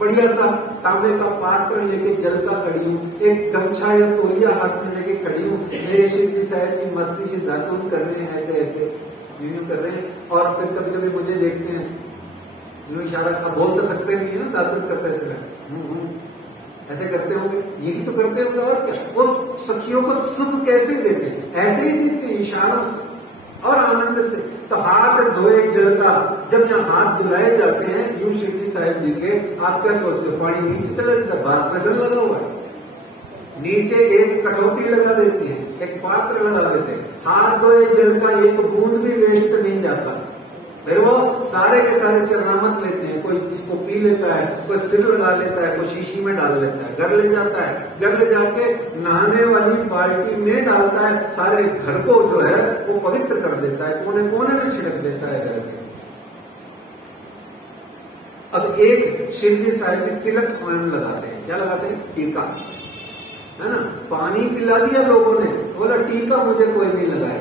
बढ़िया सा तांबे का पात्र लेके जल का खड़ी हूँ, एक गमछा या तौलिया हाथ में लेके खड़ी हूँ। मेरे शिव जी साहब की मस्ती से दातून कर रहे हैं, ऐसे ऐसे यूं कर रहे हैं। और फिर कभी कभी मुझे देखते हैं, यूं इशारा, अब बोल तो सकते नहीं है ना, दातून करते ऐसे करते होंगे, यही तो करते होंगे। और क्या, वो सखियों को सुख कैसे देते? ऐसे ही देते, इशारों से और आनंद से। तो हाथ धोए जल का, जब यहाँ हाथ धुलाए जाते हैं यूं शिव जी साहब जी के, आप क्या सोचते हो? पानी नीचे चला जाता है, बास बेसन लगा हुआ है, नीचे एक कटौती लगा देती है, एक पात्र लगा देते हैं। हाथ धोए जल का एक बूंद भी वेस्ट नहीं जाता। फिर वो सारे के सारे चरनामत लेते हैं, कोई इसको पी लेता है, कोई सिर लगा लेता है, कोई शीशी में डाल लेता है, घर ले जाता है, घर ले जाके नहाने वाली बाल्टी में डालता है, सारे घर को जो है वो पवित्र कर देता है, कोने कोने में छिड़क देता है घर के। अब एक शिवजी साहिब जी तिलक स्वयं लगाते हैं। क्या लगाते हैं? टीका, है ना। पानी पिला दिया लोगों ने, बोला टीका मुझे कोई नहीं लगाए,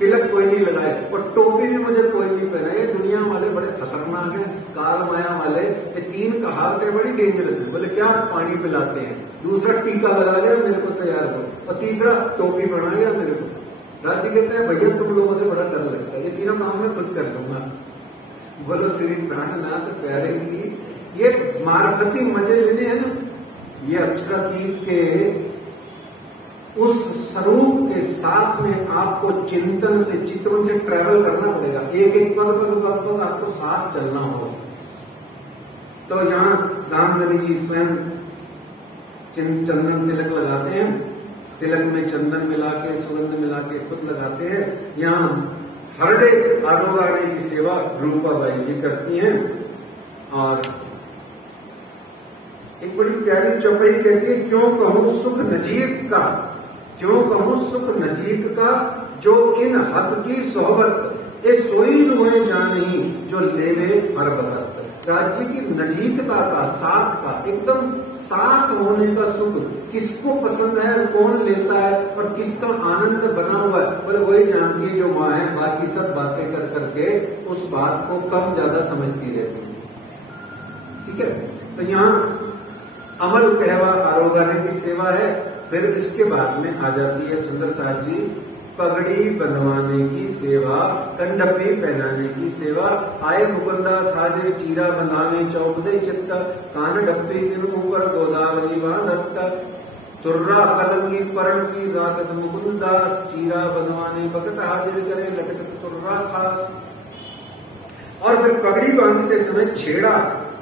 तिलक कोई नहीं लगाए, और टोपी भी मुझे कोई नहीं पहना। ये दुनिया वाले बड़े खतरनाक हैं, काल माया वाले। ये तीन कहावतें बड़ी डेंजरस है। बोले क्या? पानी पिलाते हैं, दूसरा टीका लगा दिया मेरे को तैयार हो, और तीसरा टोपी पहना दिया मेरे को। राजी कहते हैं भैया तुम लोगों से बड़ा डर लगता है, ये तीनों काम मैं खुद कर दूंगा। बोलो श्री प्राणनाथ प्यारे की ये मार्फती मजे लेने हैं ना, ये अक्षरातीत के उस स्वरूप के साथ में आपको चिंतन से, चित्रों से ट्रैवल करना पड़ेगा। एक एक पग आपको साथ चलना होगा। तो यहाँ दामदरी जी स्वयं चंदन तिलक लगाते हैं तिलक में चंदन मिला के, सुगंध मिला के खुद लगाते हैं। यहाँ हरडे आरोगाने की सेवा रूपाबाई जी करती हैं। और एक बड़ी प्यारी चौपाई कहती है, क्यों कहूं सुख नजीक का, क्यों कहूं सुख नजीक का, जो इन हक की सोहबत, ये सोई रुए जानी, जो लेवे हर बतत। राज्य की नजीकता का, साथ का, एकदम साथ होने का सुख किसको पसंद है, कौन लेता है और किसका आनंद बना हुआ है, पर वही जानती है जो माँ है। बाकी सब बातें कर करके उस बात को कम ज्यादा समझती रहती है। ठीक है, तो यहाँ अमल कहवा आरोगाने की सेवा है। फिर इसके बाद में आ जाती है सुंदर साथ जी पगड़ी बंधवाने की सेवा, कंडपी पहनाने की सेवा। आए मुकुंदा साजिर चीरा बंधावे, चौक दे चित्त, कान डप्पी दिन ऊपर गोदावरी बांधत, तुर्रा कलंगी पर्ण की रागत मुकुंदा, चीरा बंधवाने भगत हाजिर करे, लटकत तुर्रा खास। और फिर पगड़ी बांधते समय छेड़ा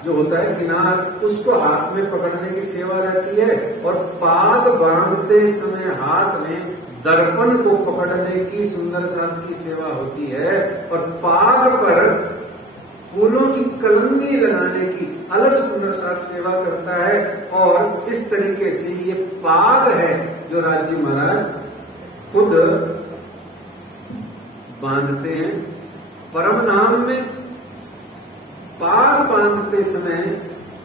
जो होता है किनार, उसको हाथ में पकड़ने की सेवा रहती है। और पाग बांधते समय हाथ में दर्पण को पकड़ने की सुंदर साथ की सेवा होती है। और पाग पर फूलों की कलंगी लगाने की अलग सुंदर साथ सेवा करता है। और इस तरीके से ये पाग है जो राजी महाराज खुद बांधते हैं। परम धाम में पाग बांधते समय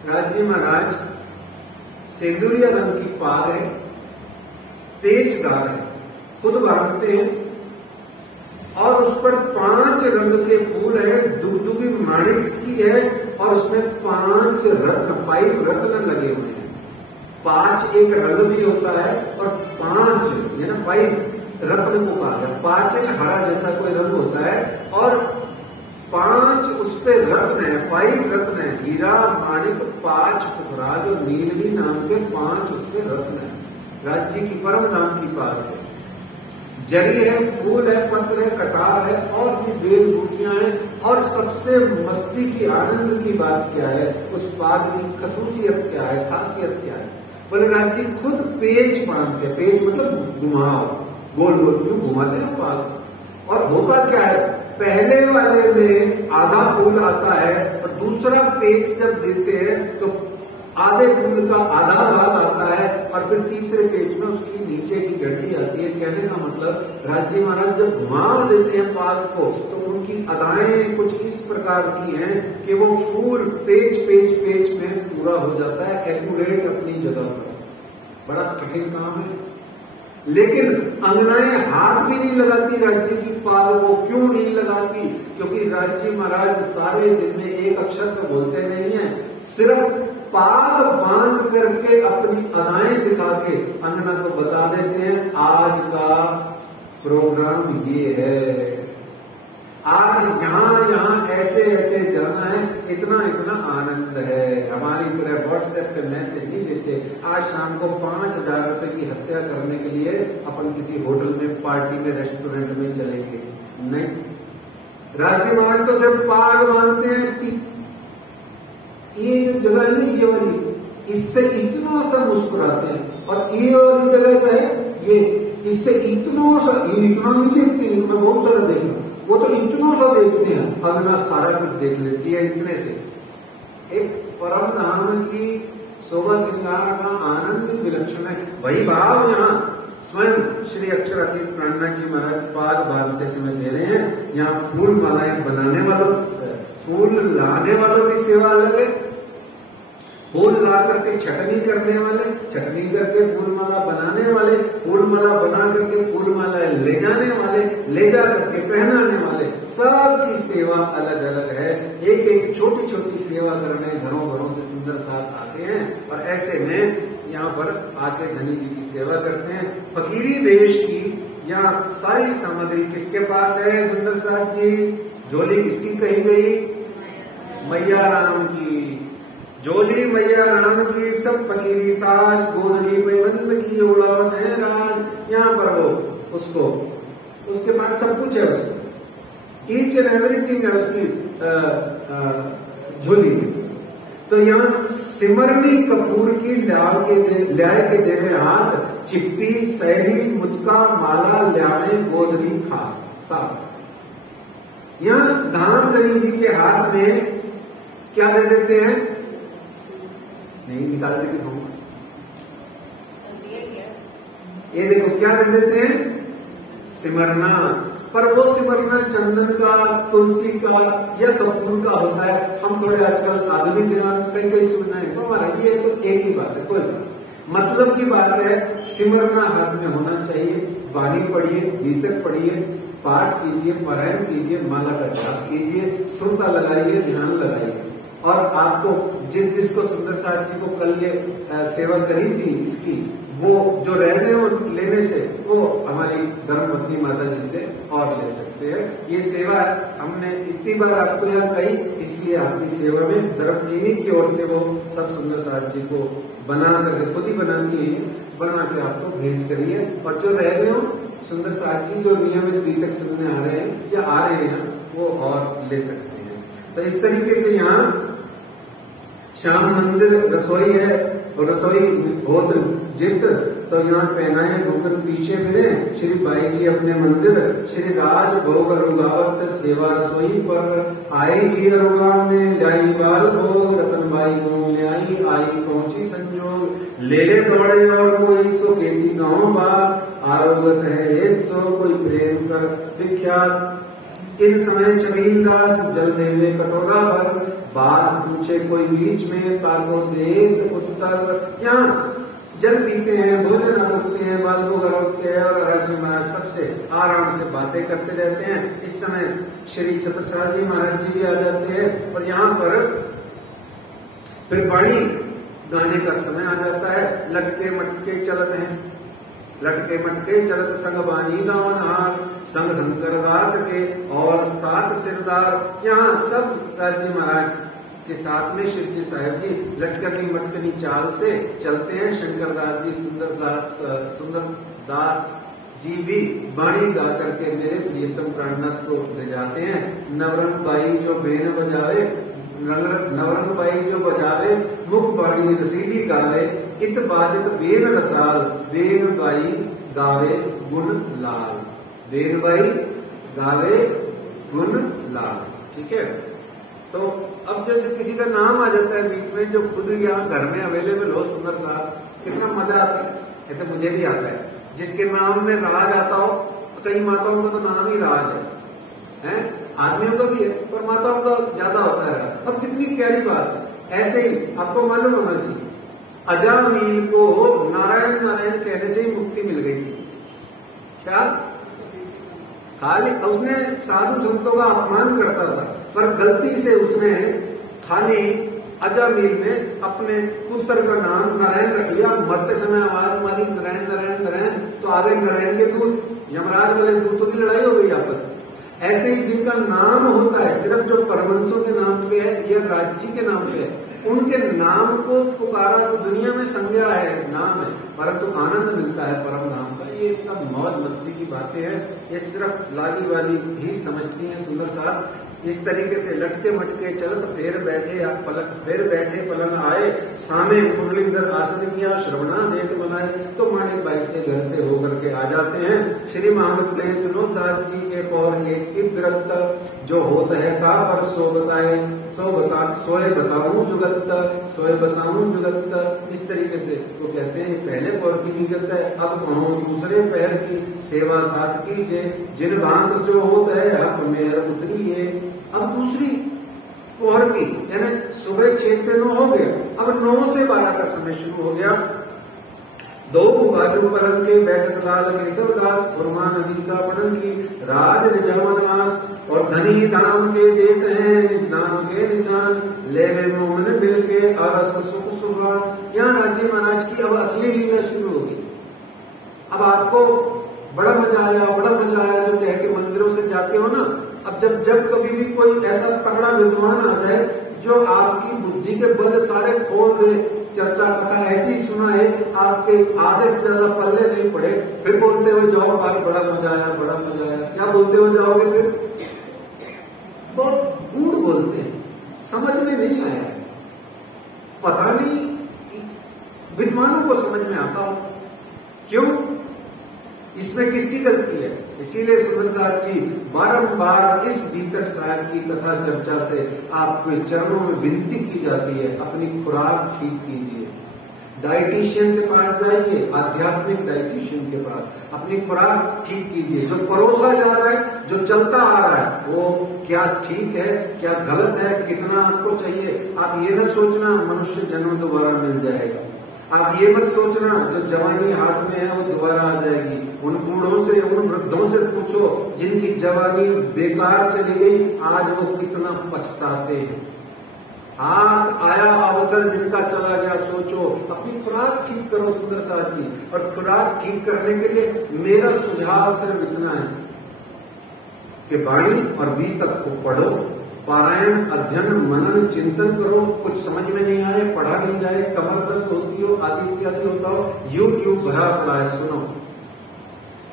राजी महाराज सिंदूरिया रंग की पाग है, पेचदार है, खुद बांधते हैं। और उस पर 5 रंग के फूल है, दुगदुगी माणिक की है, और उसमें 5 रत्न, 5 रत्न लगे हुए हैं। 5 एक रंग भी होता है और 5 यानी 5 रत्न को कहा है। 5 एक हरा जैसा कोई रंग होता है और 5 उस पे रत्न है, 5 रत्न है, हीरा माणिक 5 पुखराज और नीलवी नाम के 5 उस पे रत्न है। राज्य की परम नाम की पाग है, जरी है, फूल है, पत्र है, कटार है, और भी बेल बूटियां हैं। और सबसे मस्ती की, आनंद की बात क्या है, उस पाग की खसूसियत क्या है, खासियत क्या है। बोले राज्य खुद पेच बांधते हैं। पेच मतलब घुमाओ, गोल गोल क्यों घुमाते हैं पाग। और होता क्या है, पहले वाले में आधा फूल आता है और दूसरा पेच जब देते हैं तो आधे फूल का आधा भाग आता है, और फिर तीसरे पेज में उसकी नीचे की डंडी आती है। कहने का मतलब राजी महाराज जब घुमा देते हैं पाग को तो उनकी अदाएं कुछ इस प्रकार की हैं कि वो फूल पेच पेच पेच में पूरा हो जाता है, एक्यूरेट अपनी जगह पर। बड़ा कठिन काम है, लेकिन अंगनाएं हाथ भी नहीं लगाती राज्य की पाग को। क्यों नहीं लगाती? क्योंकि राज्य महाराज सारे दिन में एक अक्षर तो बोलते नहीं है, सिर्फ पाग बांध करके अपनी अदाएं दिखा के अंगना को बता देते हैं आज का प्रोग्राम ये है, आज यहाँ ऐसे ऐसे जाना है, इतना इतना आनंद है। हमारी तरह व्हाट्सएप पे मैसेज नहीं देते, आज शाम को 5,000 रुपए की हत्या करने के लिए अपन किसी होटल में, पार्टी में, रेस्टोरेंट में चलेंगे नहीं। राजी महाराज तो सिर्फ पाग बांधते हैं कि ये जो जगह है नहीं, ये वाली, इससे इतना सा मुस्कुराते हैं। और ये वाली जगह जो है ये, इससे इतना सा, ये इतना नहीं देखते, मैं बहुत सारा देख रहा हूं, वो तो इतना सा देखते हैं, अगला सारा कुछ देख लेती है इतने से। एक परम धाम की शोभा श्रृंगार का आनंद विलक्षण है। वही भाव यहाँ स्वयं श्री अक्षरातीत प्राणनाथ जी महाराज पाग बांधते समय दे रहे हैं। यहाँ फूल मालाएं बनाने वालों, फूल लाने वालों की सेवा अलग है, फूल ला करके छटनी करने वाले, छटनी करके फूल माला बनाने वाले, फूल माला बना करके फूल माला ले जाने वाले, ले जा करके पहनाने वाले, सबकी सेवा अलग अलग है। एक एक छोटी छोटी सेवा करने घरों घरों से सुंदर साथ आते हैं और ऐसे में यहाँ पर आके धनी जी की सेवा करते हैं। फकीरी वेश की यहाँ सारी सामग्री किसके पास है सुंदर साथ जी? झोली किसकी कही गई? मैया राम की। जोली मैया राम की, सब फकीरी साज, गोदड़ी में बंद की उड़ान है राज। यहाँ पर वो उसको, उसके पास सब कुछ है, उसको ईच एंड एवरीथिंग है उसकी झोली में। तो यहाँ सिमरनी कपूर की ल्याय के देवे हाथ, चिप्पी सैली मुचका माला ल्याणे गोदरी खास साहब। यहाँ धामधनी जी के हाथ में क्या दे देते हैं? नहीं निकाल के दिखाऊंगा। ये देखो क्या दे देते हैं? सिमरना। पर वो सिमरना चंदन का, तुलसी का या कपूर का होता है। हम थोड़े आजकल आधुनिक दिमाग कई कई सुविधाएं तो हमारा ये तो एक ही बात है, कोई मतलब की बात है। सिमरना हाथ में होना चाहिए। वाणी पढ़िए, गीतक पढ़िए, पाठ कीजिए, पारायण कीजिए, माला का जाप कीजिए, सुरता लगाइए, ध्यान लगाइए। और आपको जिसको सुंदर साथ जी को कल ये सेवा करी थी इसकी, वो जो रह गए वो लेने से वो हमारी धर्मपत्नी माता जी से और ले सकते हैं। ये सेवा हमने इतनी बार आपको यहाँ कही, इसलिए आपकी सेवा में धर्मपत्नी की ओर से वो सब सुंदर साथ जी को बना करके खुद ही बनाती है, बना के आपको भेंट करिए। और जो रह गए हो सुंदर साथ जी जो नियमित बीतक सुनने आ रहे हैं या आ रहे हैं वो और ले सकते हैं। तो इस तरीके से यहाँ श्याम मंदिर रसोई है और रसोई भोज जित, तो यहाँ पहनाए भूखन पीछे फिरे श्री बाई जी अपने मंदिर, श्री राज भोग रुगावत सेवा रसोई पर आई जी अरुगा में लाई बाल भोग रतन बाई को ल्याई आई पहुंची संजोग ले ले दौड़े और कोई सो बेटी गाँव बात आरोगत है एक सो कोई प्रेम कर विख्यात। इन समय छबीलदास जल देवे कटोरा भर बात पूछे कोई बीच में ताको देत उत्तर। यहाँ जल पीते हैं, भोजन आरोगते हैं, बाल को गरौते हैं और राज्य महाराज सबसे आराम से बातें करते रहते हैं। इस समय श्री छत्रसाल जी महाराज जी भी आ जाते हैं और यहाँ पर फिर बाणी गाने का समय आ जाता है। लटके मटके चलत हैं, लटके मटके चलत संग बानी गावन हार संग शंकर दास के और सात सिरदार। यहाँ सब राज्य महाराज के साथ में शिव जी साहेब जी लटकनी मटकनी चाल से चलते हैं। शंकर दास जी सुंदर दास जी भी बाणी गा करके मेरे प्रियतम प्राणनाथ को ले जाते हैं। नवरंग बाई जो बेन बजावे, नवरंग बाई जो बजावे मुख बाणी रसीली गावे इत बाजत बेन रसाल बेन बाई गावे गुण लाल। बेन बाई गावे गुण लाल। ठीक है, तो अब जैसे किसी का नाम आ जाता है बीच में जो खुद यहाँ घर में अवेलेबल हो, सुंदर साहब, कितना मजा आता है। ऐसे मुझे भी आता है जिसके नाम में राज आता हो। कई माताओं का तो नाम ही राज है, आदमियों का भी है पर माताओं का ज्यादा होता है। अब कितनी प्यारी बात है। ऐसे ही आपको मालूम होना चाहिए अजामील को नारायण नारायण कहने से ही मुक्ति मिल गई थी। क्या खाली उसने साधु संतों का अपमान करता था पर गलती से उसने खाली अजामील ने अपने पुत्र का नाम नारायण रख लिया। मरते समय आवाज मारी नारायण नारायण नारायण, तो आगे नारायण के दूत यमराज वाले दूतों की लड़ाई हो गई आपस में। ऐसे ही जिनका नाम होता है सिर्फ जो परमंशों के नाम पे है या राज्य के नाम पे है, उनके नाम को पुकारा तो दुनिया में संज्ञा है, नाम है, परंतु आनंद मिलता है परम धाम का। ये सब मौज मस्ती की बातें हैं, ये सिर्फ लागी वाली ही समझती हैं सुंदर साथ। इस तरीके से लटके मटके चलत फेर बैठे या पलक फेर बैठे पलंग आए सामे मुरलीधर आसन किया श्रवणा देत बनाए। तो माणिक बाई से घर से होकर के आ जाते हैं। श्री महामंत्र सुनो साथ जी एक और एक की विरक्त जो होता है का पर सो बताए सोए बताऊं जुगत सोए बताऊं जुगत। इस तरीके से वो कहते हैं पहले पौर की विगत है, अब कहो दूसरे पैर की सेवा साथ कीजिए जिन भांत जो होता है अब मेर उतरी है। अब दूसरी पौर की यानी सुबह 6 से 9 हो गया, अब 9 से 12 का समय शुरू हो गया। दो बाजू परम के बैठक लाल केशवदास गुरमा नदी सा पढ़न की राज रिजवनवास और धनी धाम के देते हैं नाम के निशान ले वे मोहन मिल के अरस सुख सुबह। यहाँ राज्य महाराज की अब असली लीला शुरू होगी। अब आपको बड़ा मजा आया जो कह के मंदिरों से जाते हो ना। अब जब कभी भी कोई ऐसा तगड़ा विद्वान आ जाए जो आपकी बुद्धि के बल सारे खोल दे, चर्चा कथा ऐसी सुना है आपके आधे से ज्यादा पल्ले नहीं पड़े, फिर बोलते हुए जाओ भाई बड़ा मजा आया बड़ा मजा आया। क्या बोलते हुए जाओगे? फिर बहुत गूढ़ बोलते हैं, समझ में नहीं आया। पता नहीं विद्वानों को समझ में आता हो। क्यों? इसमें किसकी गलती है? इसीलिए सुंदर साहब जी बारंबार इस दीपक साहब की कथा चर्चा से आपके चरणों में विनती की जाती है, अपनी खुराक ठीक कीजिए, डाइटिशियन के पास जाइए, आध्यात्मिक डाइटिशियन के पास अपनी खुराक ठीक कीजिए। जो परोसा जा रहा है, जो चलता आ रहा है, वो क्या ठीक है, क्या गलत है, कितना आपको चाहिए। आप ये न सोचना मनुष्य जन्म दोबारा मिल जाएगा, आप ये मत सोचना जो जवानी हाथ में है वो दोबारा आ जाएगी। उन बूढ़ों से, उन वृद्धों से पूछो जिनकी जवानी बेकार चली गई, आज वो कितना पछताते हैं। हाथ आया अवसर जिनका चला गया, सोचो, अपनी खुराक ठीक करो सुंदर साहब जी। और खुराक ठीक करने के लिए मेरा सुझाव सिर्फ इतना है कि वाणी और गीतक को पढ़ो, पारायण, अध्ययन, मनन, चिंतन करो। कुछ समझ में नहीं आए, पढ़ा नहीं जाए, कमर दर्द होती हो, आदि इत्यादि होता हो, यूट्यूब भरा पड़ा है, सुनो।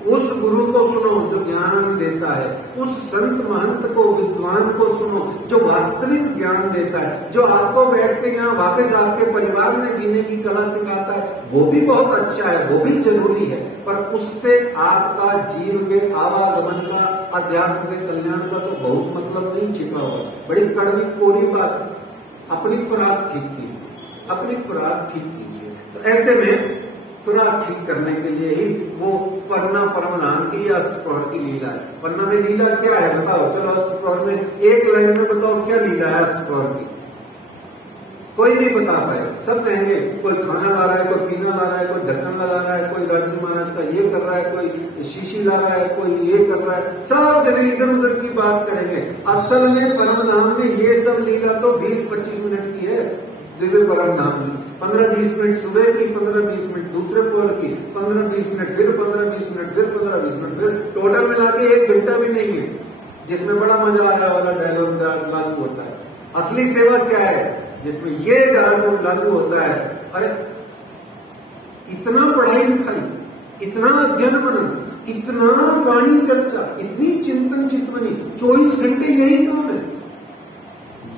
उस गुरु को सुनो जो ज्ञान देता है, उस संत महंत को, विद्वान को सुनो जो वास्तविक ज्ञान देता है, जो आपको बैठ के यहाँ वापस आपके परिवार में जीने की कला सिखाता है। वो भी बहुत अच्छा है, वो भी जरूरी है, पर उससे आपका जीव के आवागमन का, अध्यात्म के कल्याण का तो बहुत मतलब नहीं छिपा हुआ। बड़ी कड़वी कोरी बात। अपनी खुराक ठीक कीजिए, अपनी खुराक ठीक कीजिए। तो ऐसे में खुराक ठीक करने के लिए ही वो पन्ना परमधाम की या अष्टप्रहर की लीला है। पन्ना में लीला क्या है बताओ? चलो अष्टप्रहर में एक लाइन में बताओ क्या लीला है अष्टप्रहर की? कोई नहीं बता पाए। सब कहेंगे कोई खाना ला रहा है, कोई पीना ला रहा है, कोई ढक्कन लगा रहा है, कोई राजी महाराज का ये कर रहा है, कोई शीशी ला रहा है, कोई ये कर रहा है। सब जगह इधर उधर की बात करेंगे। असल में परमधाम में ये सब लीला तो 20-25 मिनट की है। दिव्य परमधाम में 15-20 मिनट सुबह की, 15-20 मिनट दूसरे पहर की, 15-20 मिनट फिर 15-20 मिनट फिर 15-20 मिनट फिर, टोटल मिला के 1 घंटा भी नहीं है, जिसमें बड़ा मजा आने वाला डायलॉग लागू होता है। असली सेवा क्या है? जिसमें ये डायलॉग लागू होता है। अरे इतना पढ़ाई लिखाई, इतना अध्ययन मनन, इतना वाणी चर्चा, इतनी चिंतन चितवनी, 24 घंटे यही काम है।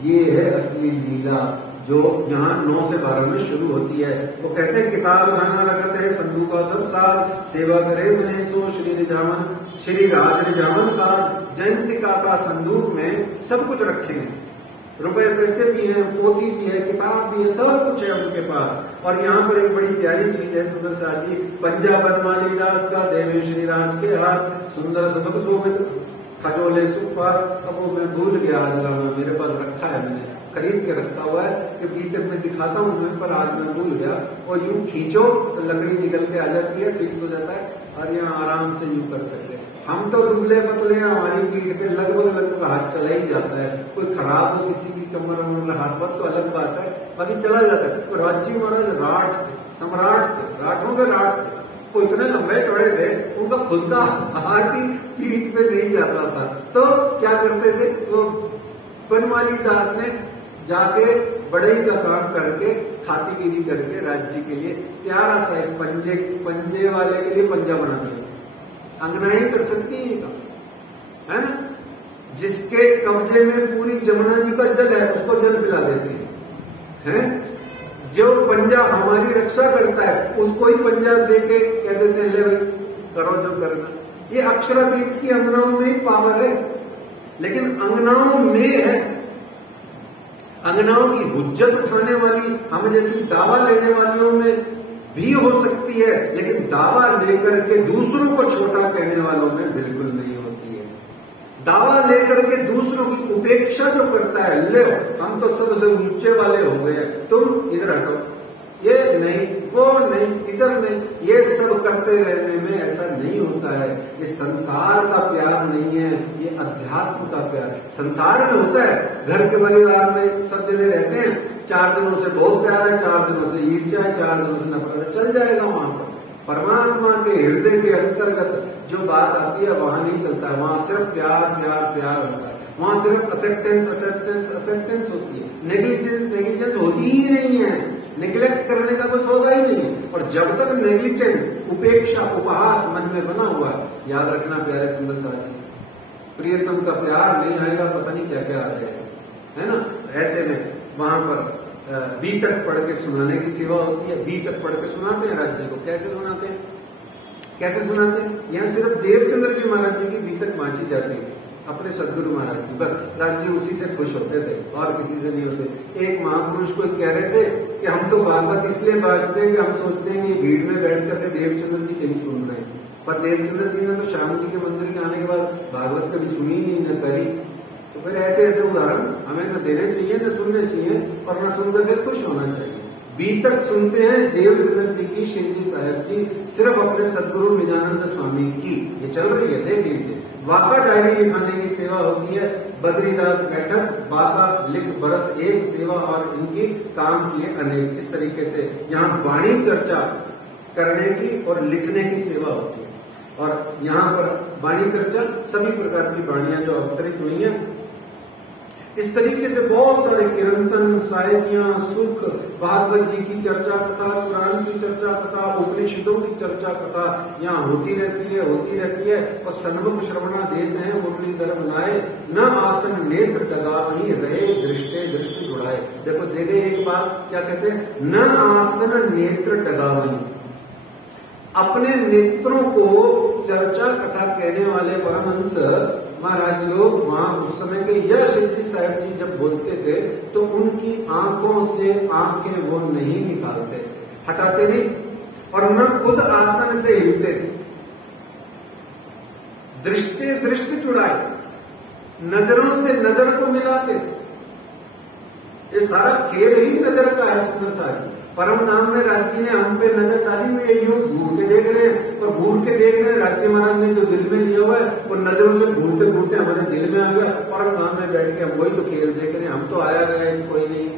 ये है असली लीला जो यहाँ 9 से 12 में शुरू होती है। वो कहते हैं किताब खाना रखते हैं संधु का सब साल, सेवा करे स्नेह सो श्री निजामन, श्री राज निजामन का जयंतिका का संदूक में सब कुछ रखे हैं। रुपए पैसे भी हैं, पोथी भी है, किताब भी है, सब कुछ है उनके पास। और यहाँ पर एक बड़ी प्यारी चीज है सुंदर साथ जी, पंजाब बनमाली दास का देवे श्री राज के हाथ, सुंदर सबक शोभित खजोले सुपार। अब वो मैं भूल गया, आज मेरे पास रखा है, मैंने खरीद के रखा हुआ है क्योंकि तक मैं दिखाता हूँ मैं, पर आज मैं भूल गया। और यूं खींचो तो लकड़ी निकल के आ जाती है, फिक्स हो जाता है और यहाँ आराम से यूं कर सकते हैं। हम तो दुबले पतले हैं, हमारी पीठ पे लगभग हाथ चला ही जाता है। कोई खराब हो किसी की कमर वमर हाथ बस तो अलग बात है, बाकी चला जाता है। तो राजी महाराज राठ थे, सम्राट थे, राठों के राठ थे। वो इतने लंबे चौड़े थे, उनका खुद का हाथ ही पीठ पे नहीं जाता था। तो क्या करते थे? वो बनमाली दास ने जाके बड़े का काम करके, खातीगिरी करके राज्य के लिए प्यारा सा एक पंजे वाले के लिए पंजा बना दिया। अंगनाएं कर सकती है ना? जिसके कब्जे में पूरी जमुना जी का जल है उसको जल पिला देते हैं। जो पंजा हमारी रक्षा करता है उसको ही पंजा देके कह देते हैं ले भाई करो जो करना। ये अक्षरातीत की अंगनाओं में ही पावर है, लेकिन अंगनाओं में है, अंगनाओं की हुज्जत उठाने वाली हमें जैसी दावा लेने वालियों में भी हो सकती है, लेकिन दावा लेकर के दूसरों को छोटा कहने वालों में बिल्कुल नहीं होती है। दावा लेकर के दूसरों की उपेक्षा जो करता है, ले हम तो सबसे ऊंचे वाले हो गए, तुम इधर हटो, ये नहीं, वो नहीं, इधर नहीं, ये सब करते रहने में ऐसा नहीं होता है। ये संसार का प्यार नहीं है, ये अध्यात्म का प्यार। संसार में होता है, घर के परिवार में सब जने रहते हैं, 4 दिनों से बहुत प्यार है, 4 दिनों से ईर्ष्या है, 4 दिनों से नफरत है, चल जाएगा वहां पर। परमात्मा के हृदय के अंतर्गत जो बात आती है वहां नहीं चलता है, वहां सिर्फ प्यार प्यार प्यार होता है। वहां सिर्फ एक्सेप्टेंस एक्सेप्टेंस एक्सेप्टेंस होती है, नेग्लिजेंस नेग्लिजेंस होती ही नहीं है, निग्लेक्ट करने का कोई सौदा ही नहीं है। और जब तक नेग्लिजेंस, उपेक्षा, उपहास मन में बना हुआ है, याद रखना प्यारे सुंदर साथी, प्रियतम का प्यार नहीं आएगा, पता नहीं क्या क्या आ जाएगा, है ना? ऐसे में वहां पर बीतक पढ़ के सुनाने की सेवा होती है। बीतक पढ़ के सुनाते हैं राज्य को। कैसे सुनाते हैं? कैसे सुनाते हैं? यहाँ सिर्फ देवचंद्र जी महाराज जी की बीतक बांची जाती है, अपने सदगुरु महाराज की, बस राज्य उसी से खुश होते थे और किसी से नहीं होते। एक महापुरुष को कह रहे थे कि हम तो भागवत इसलिए बांटते हैं कि हम सोचते हैं कि भीड़ में बैठ करके देवचंद्र जी कहीं सुन रहे हैं, पर देवचंद्र जी ने तो श्याम जी के मंदिर के आने के बाद भागवत कभी सुनी नहीं, न करी। तो फिर ऐसे ऐसे उदाहरण हमें न देने चाहिए, न सुनने चाहिए, और न सुन करके खुश होना चाहिए। बीतक सुनते हैं देवचंद्र जी की, श्री जी साहब जी, सिर्फ अपने सदगुरु निजानंद स्वामी की। ये चल रही है, देख लीजिए। वाका डायरी लिखाने की सेवा होती है। बद्रीदास बैठक, बाका लिख बरस एक, सेवा और इनकी काम किए अनेक। इस तरीके से यहाँ वाणी चर्चा करने की और लिखने की सेवा होती है। और यहाँ पर वाणी चर्चा सभी प्रकार की वाणियां जो अवतरित हुई हैं, इस तरीके से बहुत सारे कीर्तन, साहित्यां, सुख, भागवत जी की चर्चा कथा, पुराण की चर्चा कथा, उपनिषदों की चर्चा कथा यहाँ होती रहती है। और सन्मुख श्रवणा देते हैं मुरलीधर बनाए, न आसन नेत्र डगा वहीं रहे, दृष्टे दृष्टि जुड़ाए। देखो दे गई एक बात, क्या कहते हैं? न आसन नेत्र डगा वहीं। अपने नेत्रों को चर्चा कथा कहने वाले परमहंस महाराज लोग वहां उस समय के यह शिवजी साहब जी जब बोलते थे तो उनकी आंखों से आंखें वो नहीं निकालते, हटाते नहीं, और न खुद आसन से हिलते थे। दृष्टि दृष्टि जुड़ाए, नजरों से नजर को मिलाते थे। ये सारा खेल ही नजर का है। सुंदर साहब परम नाम में राज्य ने हम पे नजर डाली हुई है, यूं घूर के देख रहे हैं, और घूर के देख रहे हैं राज्य महाराज ने जो दिल में लिया हुआ है वो नजरों से घूरते घूरते हमारे दिल में आ गया। परम नाम में बैठ के हम वही तो खेल देख रहे हैं, हम तो आया गया तो कोई नहीं।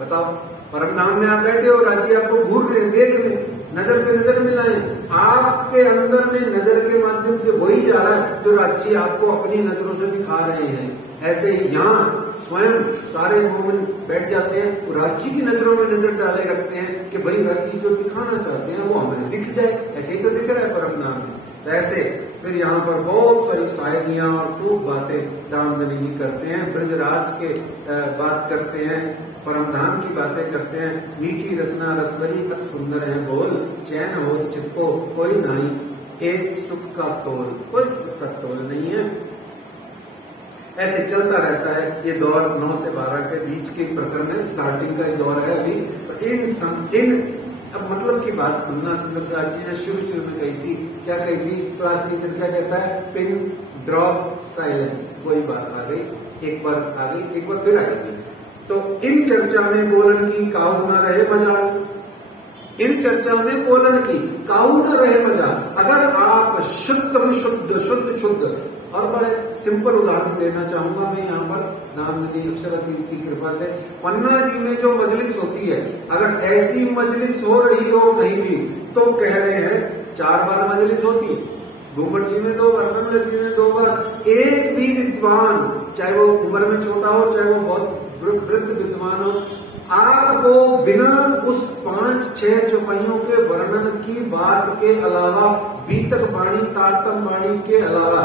बताओ, परम नाम में आप बैठे हो, राज्य आपको घूर रहे, देख रहे, नजर से नजर मिलाए, आपके अंदर में नजर के माध्यम से वही जा रहा है जो राज्य आपको अपनी नजरों से दिखा रहे हैं। ऐसे ही यहाँ स्वयं सारे मोमिन बैठ जाते हैं, वो राज्य की नजरों में नजर डाले रखते हैं कि भाई राज्य जो दिखाना चाहते हैं वो हमें दिख जाए। ऐसे ही तो दिख रहा है परम नाम में। तो ऐसे फिर यहाँ पर बहुत सारी शायरियां और खूब बातें दामदनी जी करते हैं, ब्रजराज के बात करते हैं, परमधाम की बातें करते हैं। मीठी रसना रसवरी अति सुंदर है बोल, चैन हो चित को कोई नहीं, एक सुख का तोल, कोई सुख का तोल नहीं है। ऐसे चलता रहता है ये दौर। 9 से 12 के बीच के प्रकरण है, स्टार्टिंग का दौर है अभी। इन अब मतलब की बात सुनना। सुंदर साहब जी ने शुरू में कही थी, क्या कही थी? क्लास टीचर क्या कहता है? Pin drop silence. वही बात आ गई, एक बार आ गई, एक बार फिर आएगी। तो इन चर्चा में बोलन की काऊ न रहे मजाल, इन चर्चाओं में बोलन की काऊ न रहे मजाल। अगर आप शुद्ध शुद्ध और बड़े सिंपल उदाहरण देना चाहूंगा मैं यहाँ पर नामदनी अक्षरातीत की कृपा से। पन्ना जी में जो मजलिस होती है, अगर ऐसी मजलिस हो रही हो कहीं भी तो कह रहे हैं 4 बार मजलिस होती। घूमट जी में 2 बार, कमल जी में 2 बार। एक भी विद्वान, चाहे वो उम्र में छोटा हो, चाहे वो बहुत वृद्ध विद्वान हो, आपको बिना उस 5-6 चौपाइयों के वर्णन की बात के अलावा, बीतक वाणी तारतम वाणी के अलावा